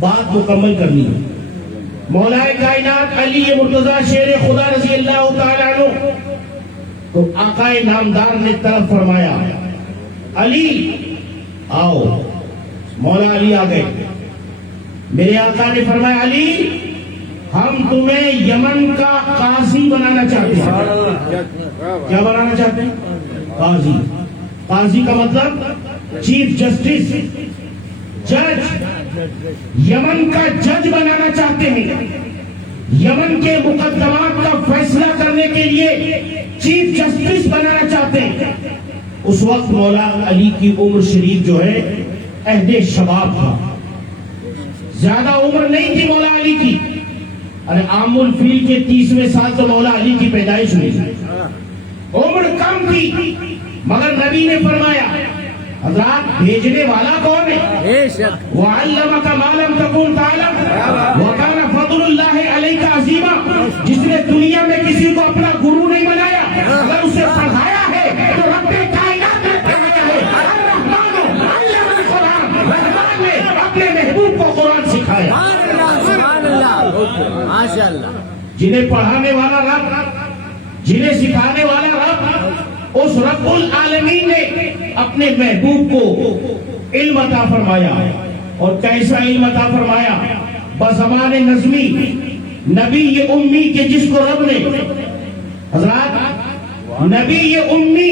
بات مکمل کرنی ہے۔ مولا کائنات علی مرتضیٰ شیر خدا رضی اللہ تعالیٰ عنہ تو آقا نامدار نے طلب فرمایا، علی آؤ۔ مولا علی آ گئے، میرے آقا نے فرمایا علی ہم تمہیں یمن کا قاضی بنانا چاہتے ہیں. کیا بنانا چاہتے ہیں؟ قاضی. قاضی کا مطلب چیف جسٹس، جج. یمن کا جج بنانا چاہتے ہیں. یمن کے مقدمات کا فیصلہ کرنے کے لیے چیف جسٹس بنانا چاہتے ہیں. اس وقت مولا علی کی عمر شریف جو ہے عہد شباب تھا، زیادہ عمر نہیں تھی مولا علی کی. ارے عام الفیل کے 30ویں سال تو مولا علی کی پیدائش ہوئی، عمر کم تھی. مگر نبی نے فرمایا حضرات بھیجنے والا کون ہے؟ وَعَلَّمَكَ مَا لَمْ تَكُنْ تَعْلَمْ وَكَانَ فَضْلُ اللَّهِ عَلَيْكَ عَظِيمًا. جس نے دنیا میں کسی کو اپنا گرو نہیں بنایا، اگر اسے پڑھایا ہے تو رب کائنات نے پڑھایا ہے. الرحمن علم القرآن، رحمان نے اپنے محبوب کو قرآن سکھایا. جنہیں پڑھانے والا رب، جنہیں سکھانے والا رب، اس رب العالمین نے اپنے محبوب کو علم عطا فرمایا. اور کیسا علم عطا فرمایا؟ بزمان نظمی نبی یہ امی کہ جس کو رب نے، حضرات نبی یہ امی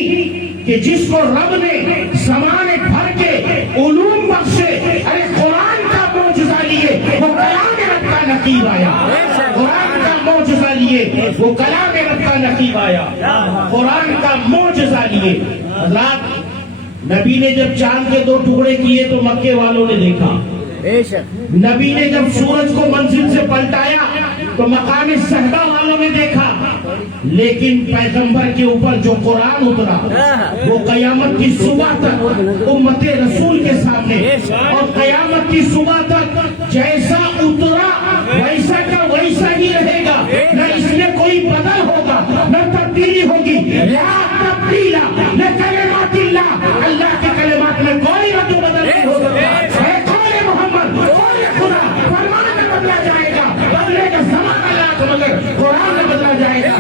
کہ جس کو رب نے زمانے بھر کے علوم بخشے. ارے قرآن کا معجزہ لیے وہ کلام رب کا نقیب آیا. قرآن کا معجزہ لیے وہ کلام رب کا نقیب آیا. قرآن کا معجزہ لیے. حضرات نبی نے جب چاند کے 2 ٹکڑے کیے تو مکے والوں نے دیکھا. نبی نے جب سورج کو منزل سے پلٹایا تو مقام صحبہ والوں نے دیکھا. لیکن پیغمبر کے اوپر جو قرآن اترا وہ قیامت کی صبح تک امت رسول کے سامنے، اور قیامت کی صبح تک جیسا اترا ویسا کا ویسا ہی رہے گا. نہ اس میں کوئی بدل ہوگا، نہ تبدیلی ہوگی. لا تبدیل لکلمات اللہ، اللہ کے کلمات میں کوئی رد و بدل نہیں ہوگا. ہے قول محمد، قول خدا، فرمان میں بدلا جائے گا، بدلے کا زمانہ لاکھ مگر قرآن میں بدلا جائے گا.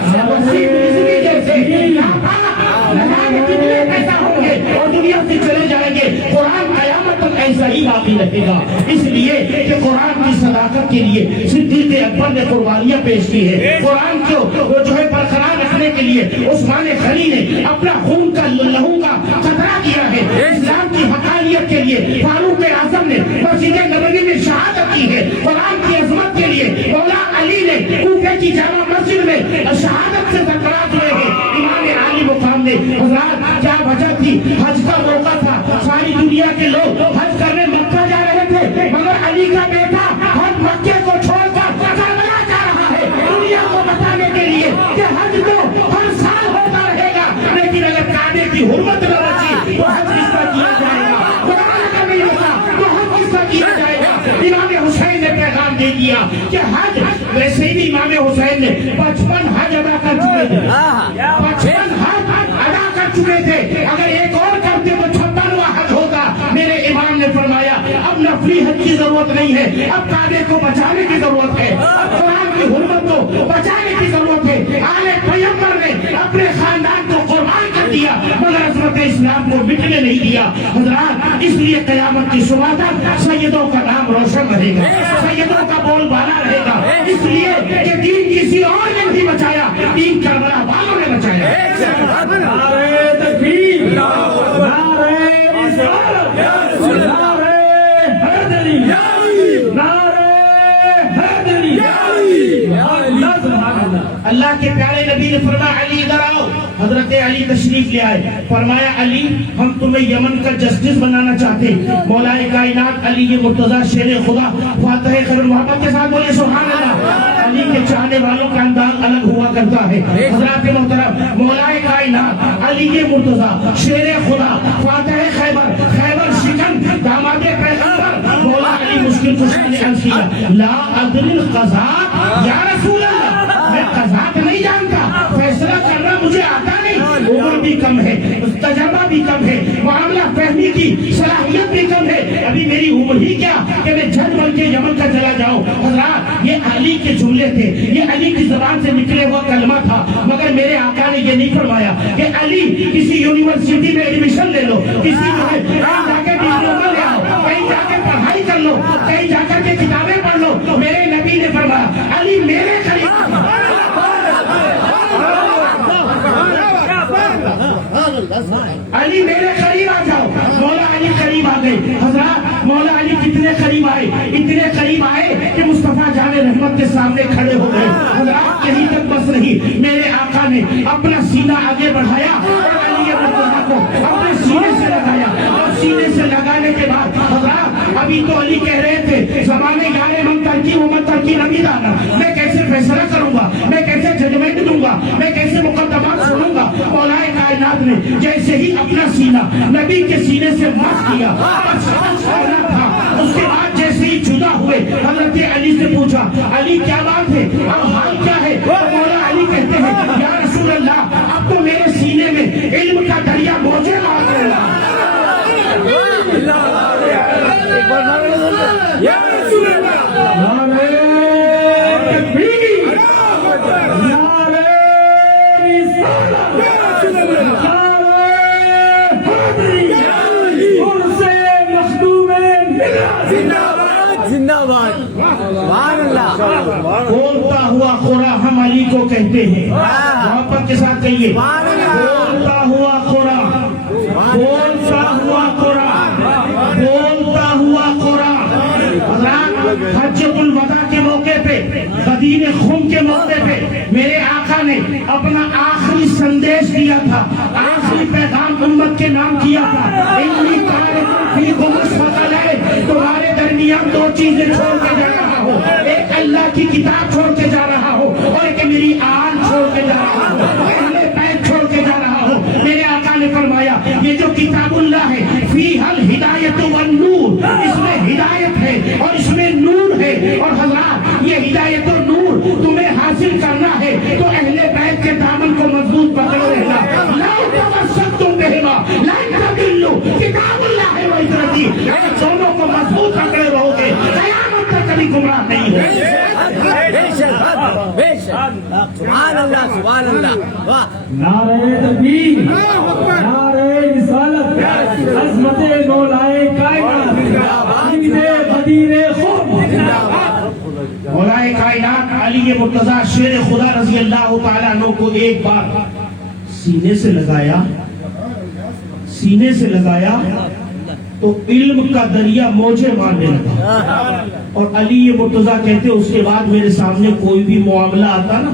ایسا ہوں گے اور دنیا سے چلے جائیں گے. قرآن قیامت تک ایسا ہی باقی رہے گا. اس لیے کہ قرآن کی صداقت کے لیے صدیق اکبر نے قربانیاں پیش کی ہے. قرآن کو وہ جو ہے برقرار رکھنے کے لیے عثمان غنی نے اپنا خون کا لہو کا خطرہ کیا ہے. اسلام کی حقانیت کے لیے فاروق اعظم نے مسجد نبوی میں شہادت کی ہے. قرآن کی عظمت کے لیے مولا علی نے کوفہ کی جامع مسجد میں شہادت سے زکرات ہوئے ہیں. امام عالی مقام نے حضرات کیا وجہ تھی؟ حج کا موقع تھا، ساری دنیا کے لوگ حج کرنے مکہ جا رہے تھے، مگر علی کا بیٹا حج مکے کو چھوڑ کر کربلا جا رہا ہے دنیا کو بتانے کے لیے کہ حج تو ہر سال ہوتا رہے گا. لیکن اگر کعبے کی حرمت نہ بچی تو حج کس کا کیا جائے گا؟ قرآن اگر نہیں ہوتا تو حج کس کا کیا جائے گا؟ امام حسین نے پیغام دے دیا کہ حج، ویسے ہی امام حسین نے 55 حج ادا کر چکے تھے، 55 حج ادا کر چکے تھے. اگر ایک اور کرتے تو 56واں حج ہوتا. میرے امام نے فرمایا اب نفلی حج کی ضرورت نہیں ہے، اب کعبے کو بچانے کی ضرورت ہے، اب قرآن کی حرمت کو بچانے کی ضرورت ہے. آل پیغمبر نے اپنے خاندان کو قربان کر دیا مگر عظمت اسلام کو مٹنے نہیں دیا. حضرات اس لیے قیامت کی صبح تک سیدوں کا نام روشن رہے گا، سیدوں کا بول بالا رہے گا. اس لیے کہ دین کسی اور نے نہیں بچایا، دین کربلا والوں نے بچایا. نعرہ تکبیر، نعرہ رسالت، نعرہ حیدری، نعرہ حیدری. اللہ کے پیارے نبی نے فرمایا علی ادھر آؤ. حضرت علی تشریف لے آئے. فرمایا علی ہم تمہیں یمن کا جسٹس بنانا چاہتے ہیں. مولا کائنات علی یہ مرتضی شیر خدا فاتح خبر محبت کے ساتھ بولے سبحان اللہ. علی کے چاہنے والوں کا انداز الگ ہوا کرتا ہے. حضرات محترم مولا کائنات علی یہ مرتضی شیر خدا فاتح خیبر شکن داماد پیغمبر مولا علی مشکل کشا نے عرض کیا لا ادری القضاء یا رسول اللہ، میں قضاء نہیں جانتا، فیصلہ کرنا مجھے آتا نہیں. عمر بھی کم ہے، تجربہ بھی کم ہے، معاملہ فہمی کی صلاحیت بھی کم ہے. ابھی میری عمر ہی کیا کہ میں جج بن کے یمن کا چلا جاؤں. حضرات یہ علی کے جملے تھے، یہ علی کی زبان سے نکلے ہوا کلمہ تھا. مگر میرے آقا نے یہ نہیں فرمایا کہ علی کسی یونیورسٹی میں ایڈمیشن لے لو، کسی جو ہے کہیں جا کے ڈپلومہ لے آؤ، کہیں جا کے پڑھائی کر لو، کہیں جا کر کے کتابیں علی میرے قریب علی میرے قریب آ جاؤ. مولا علی قریب آ گئے. حضرات مولا علی کتنے قریب آئے؟ اتنے قریب آئے کہ مصطفیٰ جان رحمت کے سامنے کھڑے ہو گئے. حضرات یہیں تک بس نہیں, میرے آقا نے اپنا سینہ آگے بڑھایا اور علی مرتضیٰ کو اپنے سینے سے لگایا, اور سینے سے لگانے کے بعد حضرات ابھی تو علی کہہ رہے تھے زمانے گانے من ترکی ومن ترکی نبی دانا, میں کیسے فیصلہ کروں گا, میں کیسے ججمنٹ دوں گا, میں کیسے مقدمات سنوں گا. مولا کائنات نے جیسے ہی اپنا سینہ نبی کے سینے سے مس کیا, اس کے بعد جیسے ہی جدا ہوئے حضرت علی سے پوچھا علی کیا بات ہے, اب حال کیا ہے؟ مولا علی کہتے ہیں یا رسول اللہ اب تو میرے سینے میں علم کا دریا موجے مار رہا. یا رسول اللہ نعرہ تکبیر, نعرہ رسالت, بولتا ہوا خورا ہم علی کو کہتے ہیں. محبت کے ساتھ کہیے بولتا ہوا خورا, بولتا ہوا خورا, بولتا ہوا خورا. حجۃ الوداع کے موقع پہ, غدیر خم کے موقع پہ میرے آقا نے اپنا آخری سندیش دیا تھا, آخری پیغام امت کے نام کیا تھا. تمہارے درمیان دو چیزیں چھوڑ کے جا رہا ہوں, ایک اللہ کی کتاب چھوڑ کے جا رہا ہوں اور ایک میری آن چھوڑ کے جا رہا ہوں, اہل بیت چھوڑ کے جا رہا ہوں. میرے آقا نے فرمایا یہ جو کتاب اللہ ہے فیہا الہدایۃ والنور, اس میں ہدایت ہے اور اس میں نور ہے. اور حضرات یہ ہدایت اور نور تمہیں حاصل کرنا ہے تو اہل بیت کے دامن کو مضبوط پکڑے رہنا. لا تمسکتم بہما لن تضلوا, کتاب اللہ ہے وہ اترتی, دونوں کو مضبوط پکڑے رہو گے, قیامت تک کبھی گمراہ نہیں ہوگے. سبحان اللہ سبحان اللہ. نعرہ تکبیر, نعرہ رسالت, عظمت مولائے کائنات, غدیر خم. مولا کائنات علی مرتضیٰ شیر خدا رضی اللہ تعالیٰ عنہ کو ایک بار سینے سے لگایا, سینے سے لگایا تو علم کا دریا موجے مارنے لگا. اور علی مرتضیٰ کہتے اس کے بعد میرے سامنے کوئی بھی معاملہ آتا نا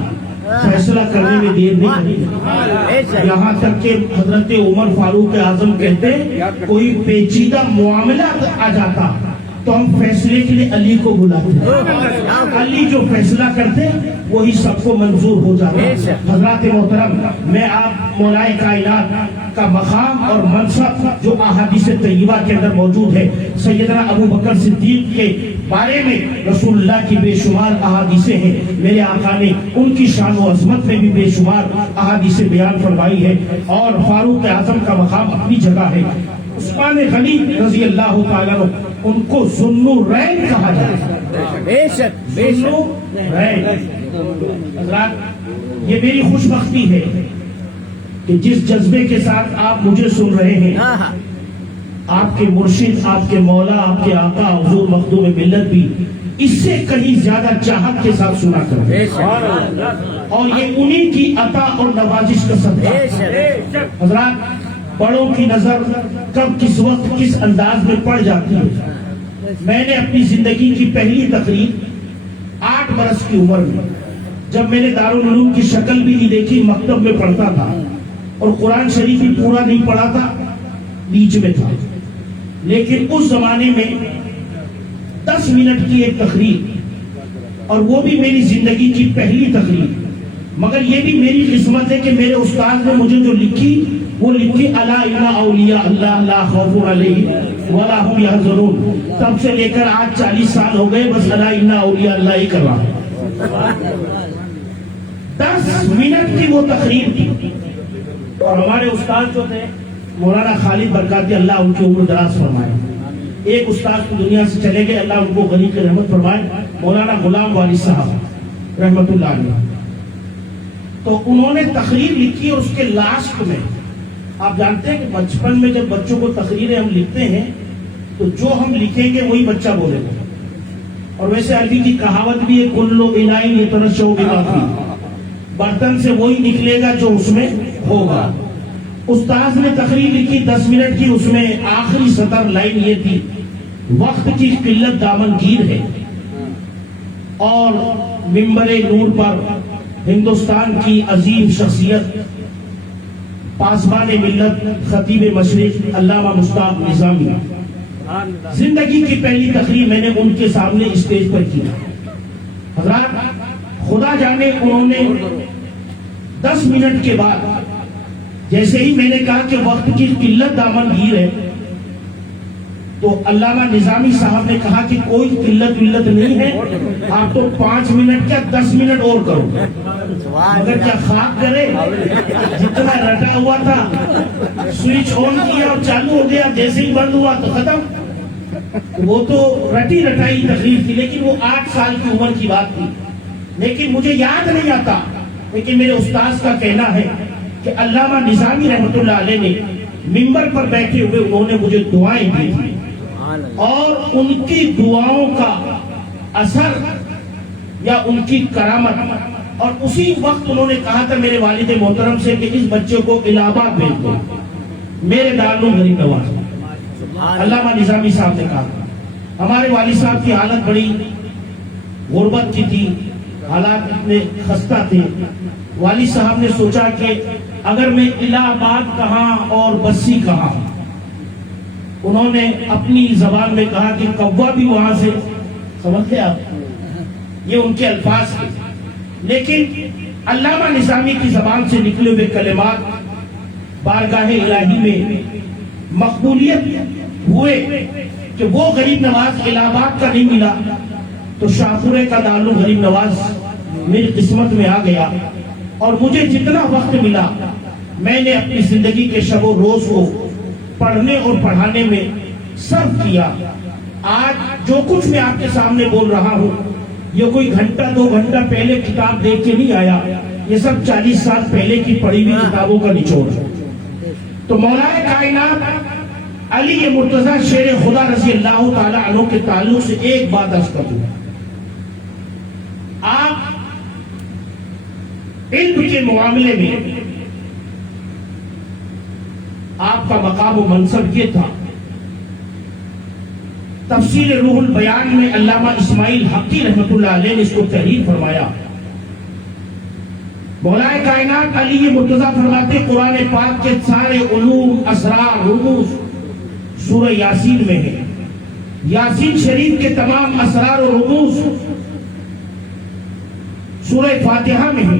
فیصلہ کرنے میں دیر نہیں لگی. یہاں تک کہ حضرت عمر فاروق اعظم کہتے کوئی پیچیدہ معاملہ آ جاتا تو ہم فیصلے کے لیے علی کو بلاتے, علی جو فیصلہ کرتے وہی سب کو منظور ہو جاتا. حضرات محترم, میں آپ مولا کائنات کا مقام اور منصب جو احادیث طیبہ کے اندر موجود ہے, سیدنا ابو بکر صدیق کے بارے میں رسول اللہ کی بے شمار احادیثیں ہیں. میرے آقا نے ان کی شان و عظمت میں بھی بے شمار احادیث بیان فرمائی ہے. اور فاروق اعظم کا مقام اپنی جگہ ہے. عثمان غنی رضی اللہ تعالیٰ عنہ ان کو ذوالنورین کہا جاتا ہے. ذوالنورین. حضرات یہ میری خوش بختی ہے کہ جس جذبے کے ساتھ آپ مجھے سن رہے ہیں, آپ کے مرشد, آپ کے مولا, آپ کے آقا حضور مخدوم ملت بھی اس سے کہیں زیادہ چاہت کے ساتھ سنا کرتے ہیں, اور یہ انہی کی عطا اور نوازش کا صدقہ. حضرات بڑوں کی نظر کب کس وقت کس انداز میں پڑ جاتی ہے. میں نے اپنی زندگی کی پہلی تقریر 8 برس کی عمر میں, جب میں نے دارالعلوم کی شکل بھی نہیں دیکھی, مکتب میں پڑھتا تھا اور قرآن شریف بھی پورا نہیں پڑھا تھا, بیچ میں تھا. لیکن اس زمانے میں 10 منٹ کی ایک تقریر, اور وہ بھی میری زندگی کی پہلی تقریر. مگر یہ بھی میری قسمت ہے کہ میرے استاد نے مجھے جو لکھی وہ لکھی الا ان اولیاء اللہ لا خوف علیہم ولا هم یحزنون. تب سے لے کر آج 40 سال ہو گئے بس الا ان اولیاء اللہ ہی کر رہا ہوں. 10 منٹ کی وہ تقریر تھی. اور ہمارے استاد جو تھے مولانا خالد برکاتی, اللہ ان کی عمر دراز فرمائے. ایک استاد کی دنیا سے چلے گئے, اللہ ان کو غنی کی رحمت فرمائے, مولانا غلام والد صاحب رحمت اللہ علیہ. تو انہوں نے تقریر لکھی اور اس کے لاسٹ میں آپ جانتے ہیں کہ بچپن میں جب بچوں کو تقریریں ہم لکھتے ہیں تو جو ہم لکھیں گے وہی بچہ بولے گا, اور ویسے عربی کی کہاوت بھی ہے کلو الائن یترشو بما فی، برتن سے وہی نکلے گا جو اس میں ہوگا. استاذ نے تقریر لکھی 10 منٹ کی، اس میں آخری سطر لائن یہ تھی: وقت کی قلت دامن گیر ہے. اور ممبر نور پر ہندوستان کی عظیم شخصیت پاسبان ملت خطیب مشرق علامہ مشتاق نظامی، زندگی کی پہلی تقریر میں نے ان کے سامنے اسٹیج پر کی. حضرات خدا جانے انہوں نے 10 منٹ کے بعد جیسے ہی میں نے کہا کہ وقت کی قلت دامن گیر ہے، تو علامہ نظامی صاحب نے کہا کہ کوئی قلت ولت نہیں ہے، آپ تو 5 منٹ کیا 10 منٹ اور کرو. مگر کیا خاک کرے، جتنا رٹا ہوا تھا سوئچ آن کیا اور چالو ہو گیا، جیسے ہی بند ہوا تو ختم. وہ تو رٹی رٹائی تقریر تھی، لیکن وہ 8 سال کی عمر کی بات تھی. لیکن مجھے یاد نہیں آتا، لیکن میرے استاذ کا کہنا ہے کہ علامہ نظامی رحمت اللہ علیہ نے ممبر پر بیٹھے ہوئے انہوں نے مجھے دعائیں دی تھی، اور ان کی دعاؤں کا اثر یا ان کی کرامت، اور اسی وقت انہوں نے کہا تھا میرے والد محترم سے کہ اس بچے کو الہ آباد بھیج دو، میرے دارالعلوم غریب نواز. علامہ نظامی صاحب نے کہا. ہمارے والد صاحب کی حالت بڑی غربت کی تھی، حالات اتنے خستہ تھے. والد صاحب نے سوچا کہ اگر میں الہ آباد کہاں اور بسی کہاں. انہوں نے اپنی زبان میں کہا کہ کوا بھی وہاں سے، سمجھتے آپ، یہ ان کے الفاظ تھے. لیکن علامہ نظامی کی زبان سے نکلے ہوئے کلمات بارگاہ الہی میں مقبولیت ہوئے کہ وہ غریب نواز الہ آباد کا نہیں ملا تو شاہپورے کا دارالعلوم غریب نواز میری قسمت میں آ گیا. اور مجھے جتنا وقت ملا میں نے اپنی زندگی کے شب و روز کو پڑھنے اور پڑھانے میں صرف کیا. آج جو کچھ میں آپ کے سامنے بول رہا ہوں یہ کوئی گھنٹہ 2 گھنٹہ پہلے کتاب دیکھ کے نہیں آیا، یہ سب 40 سال پہلے کی پڑھی ہوئی کتابوں کا نچوڑ ہے. تو مولا کائنات علی مرتضی شیر خدا رضی اللہ تعالی عنہ کے تعلق سے ایک بات عرض کروں. آپ علم کے معاملے میں آپ کا مقام و منصب یہ تھا. تفسیر روح البیان میں علامہ اسماعیل حقی رحمت اللہ علیہ نے اس کو تحریر فرمایا. مولا کائنات علی مرتضی فرماتے قرآن پاک کے سارے علوم، اسرار، رموز سورہ یاسین میں ہے. یاسین شریف کے تمام اسرار و رموز سورہ فاتحہ میں ہے.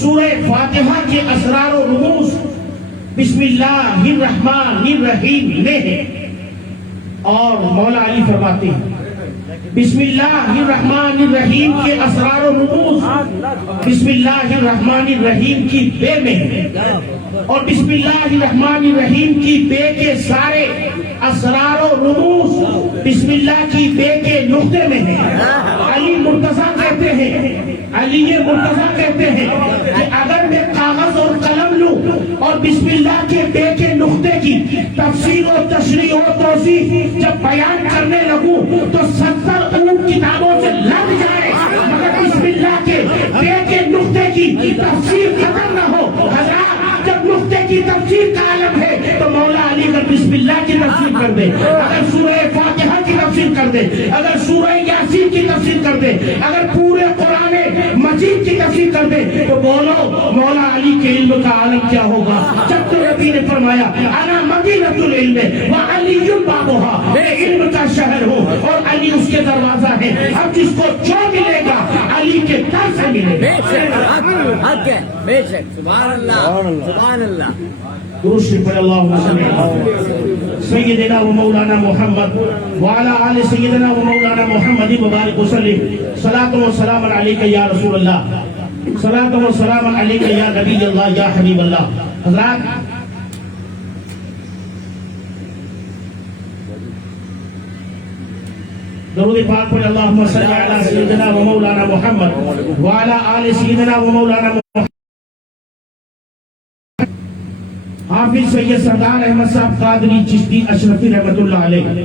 سورہ فاتحہ کے اسرار و رموز بسم اللہ الرحمن الرحیم میں ہے. اور مولا علی فرماتے ہیں بسم اللہ الرحمن الرحیم کے اسرار و رموز بسم اللہ الرحمن الرحیم کی بے میں ہے، اور بسم اللہ الرحمن الرحیم کی بے کے سارے اسرار و رموز بسم اللہ کی بے کے نقطے میں ہے. علی مرتضی کہتے ہیں، علی مرتضی کہتے ہیں کہ اگر میں کاغذ اور قلم لوں اور بسم اللہ کے بے کے نقطے کی تفسیر و تشریح و توضیح جب بیان کرنے لگوں تو 70 اونٹ کتابوں سے لگ جائے، مگر بسم اللہ کے بے کے نقطے کی تفسیر ختم نہ ہو. حضرات جب نقطے کی تفسیر کا عالم ہے تو مولا علی اگر بسم اللہ کی تفسیر کر دے، اگر سورہ فاتحہ کی تفسیر کر دے، اگر سورہ یاسین کی تفسیر کر دے، اگر پورے قرآن مجید کی تفسیر کر دے تو بولو مولا علی کے علم کا عالم کیا ہوگا. جب تو نبی نے فرمایا انا مدینۃ العلم وعلی بابها، میں علم کا شہر ہوں اور علی اس کے دروازہ ہے. اب جس کو جو ملے گا علی کے در سے ملے گا. بے شک سبحان اللہ سبحان اللہ. درود شریف پڑھ اللہم صلی علی سیدنا و مولانا محمد وعلی آل سیدنا و مولانا محمد مبارک وسلم. صلاۃ و سلام علیک یا رسول اللہ، صلاۃ و سلام علیک یا نبی اللہ یا حبیب اللہ. حضرات درود پاک پڑھ اللہم صلی علی سیدنا و مولانا محمد وعلی آل سیدنا و مولانا محمد. حافظ سید سردار احمد صاحب قادری چشتی اشرفی رحمت اللہ علیہ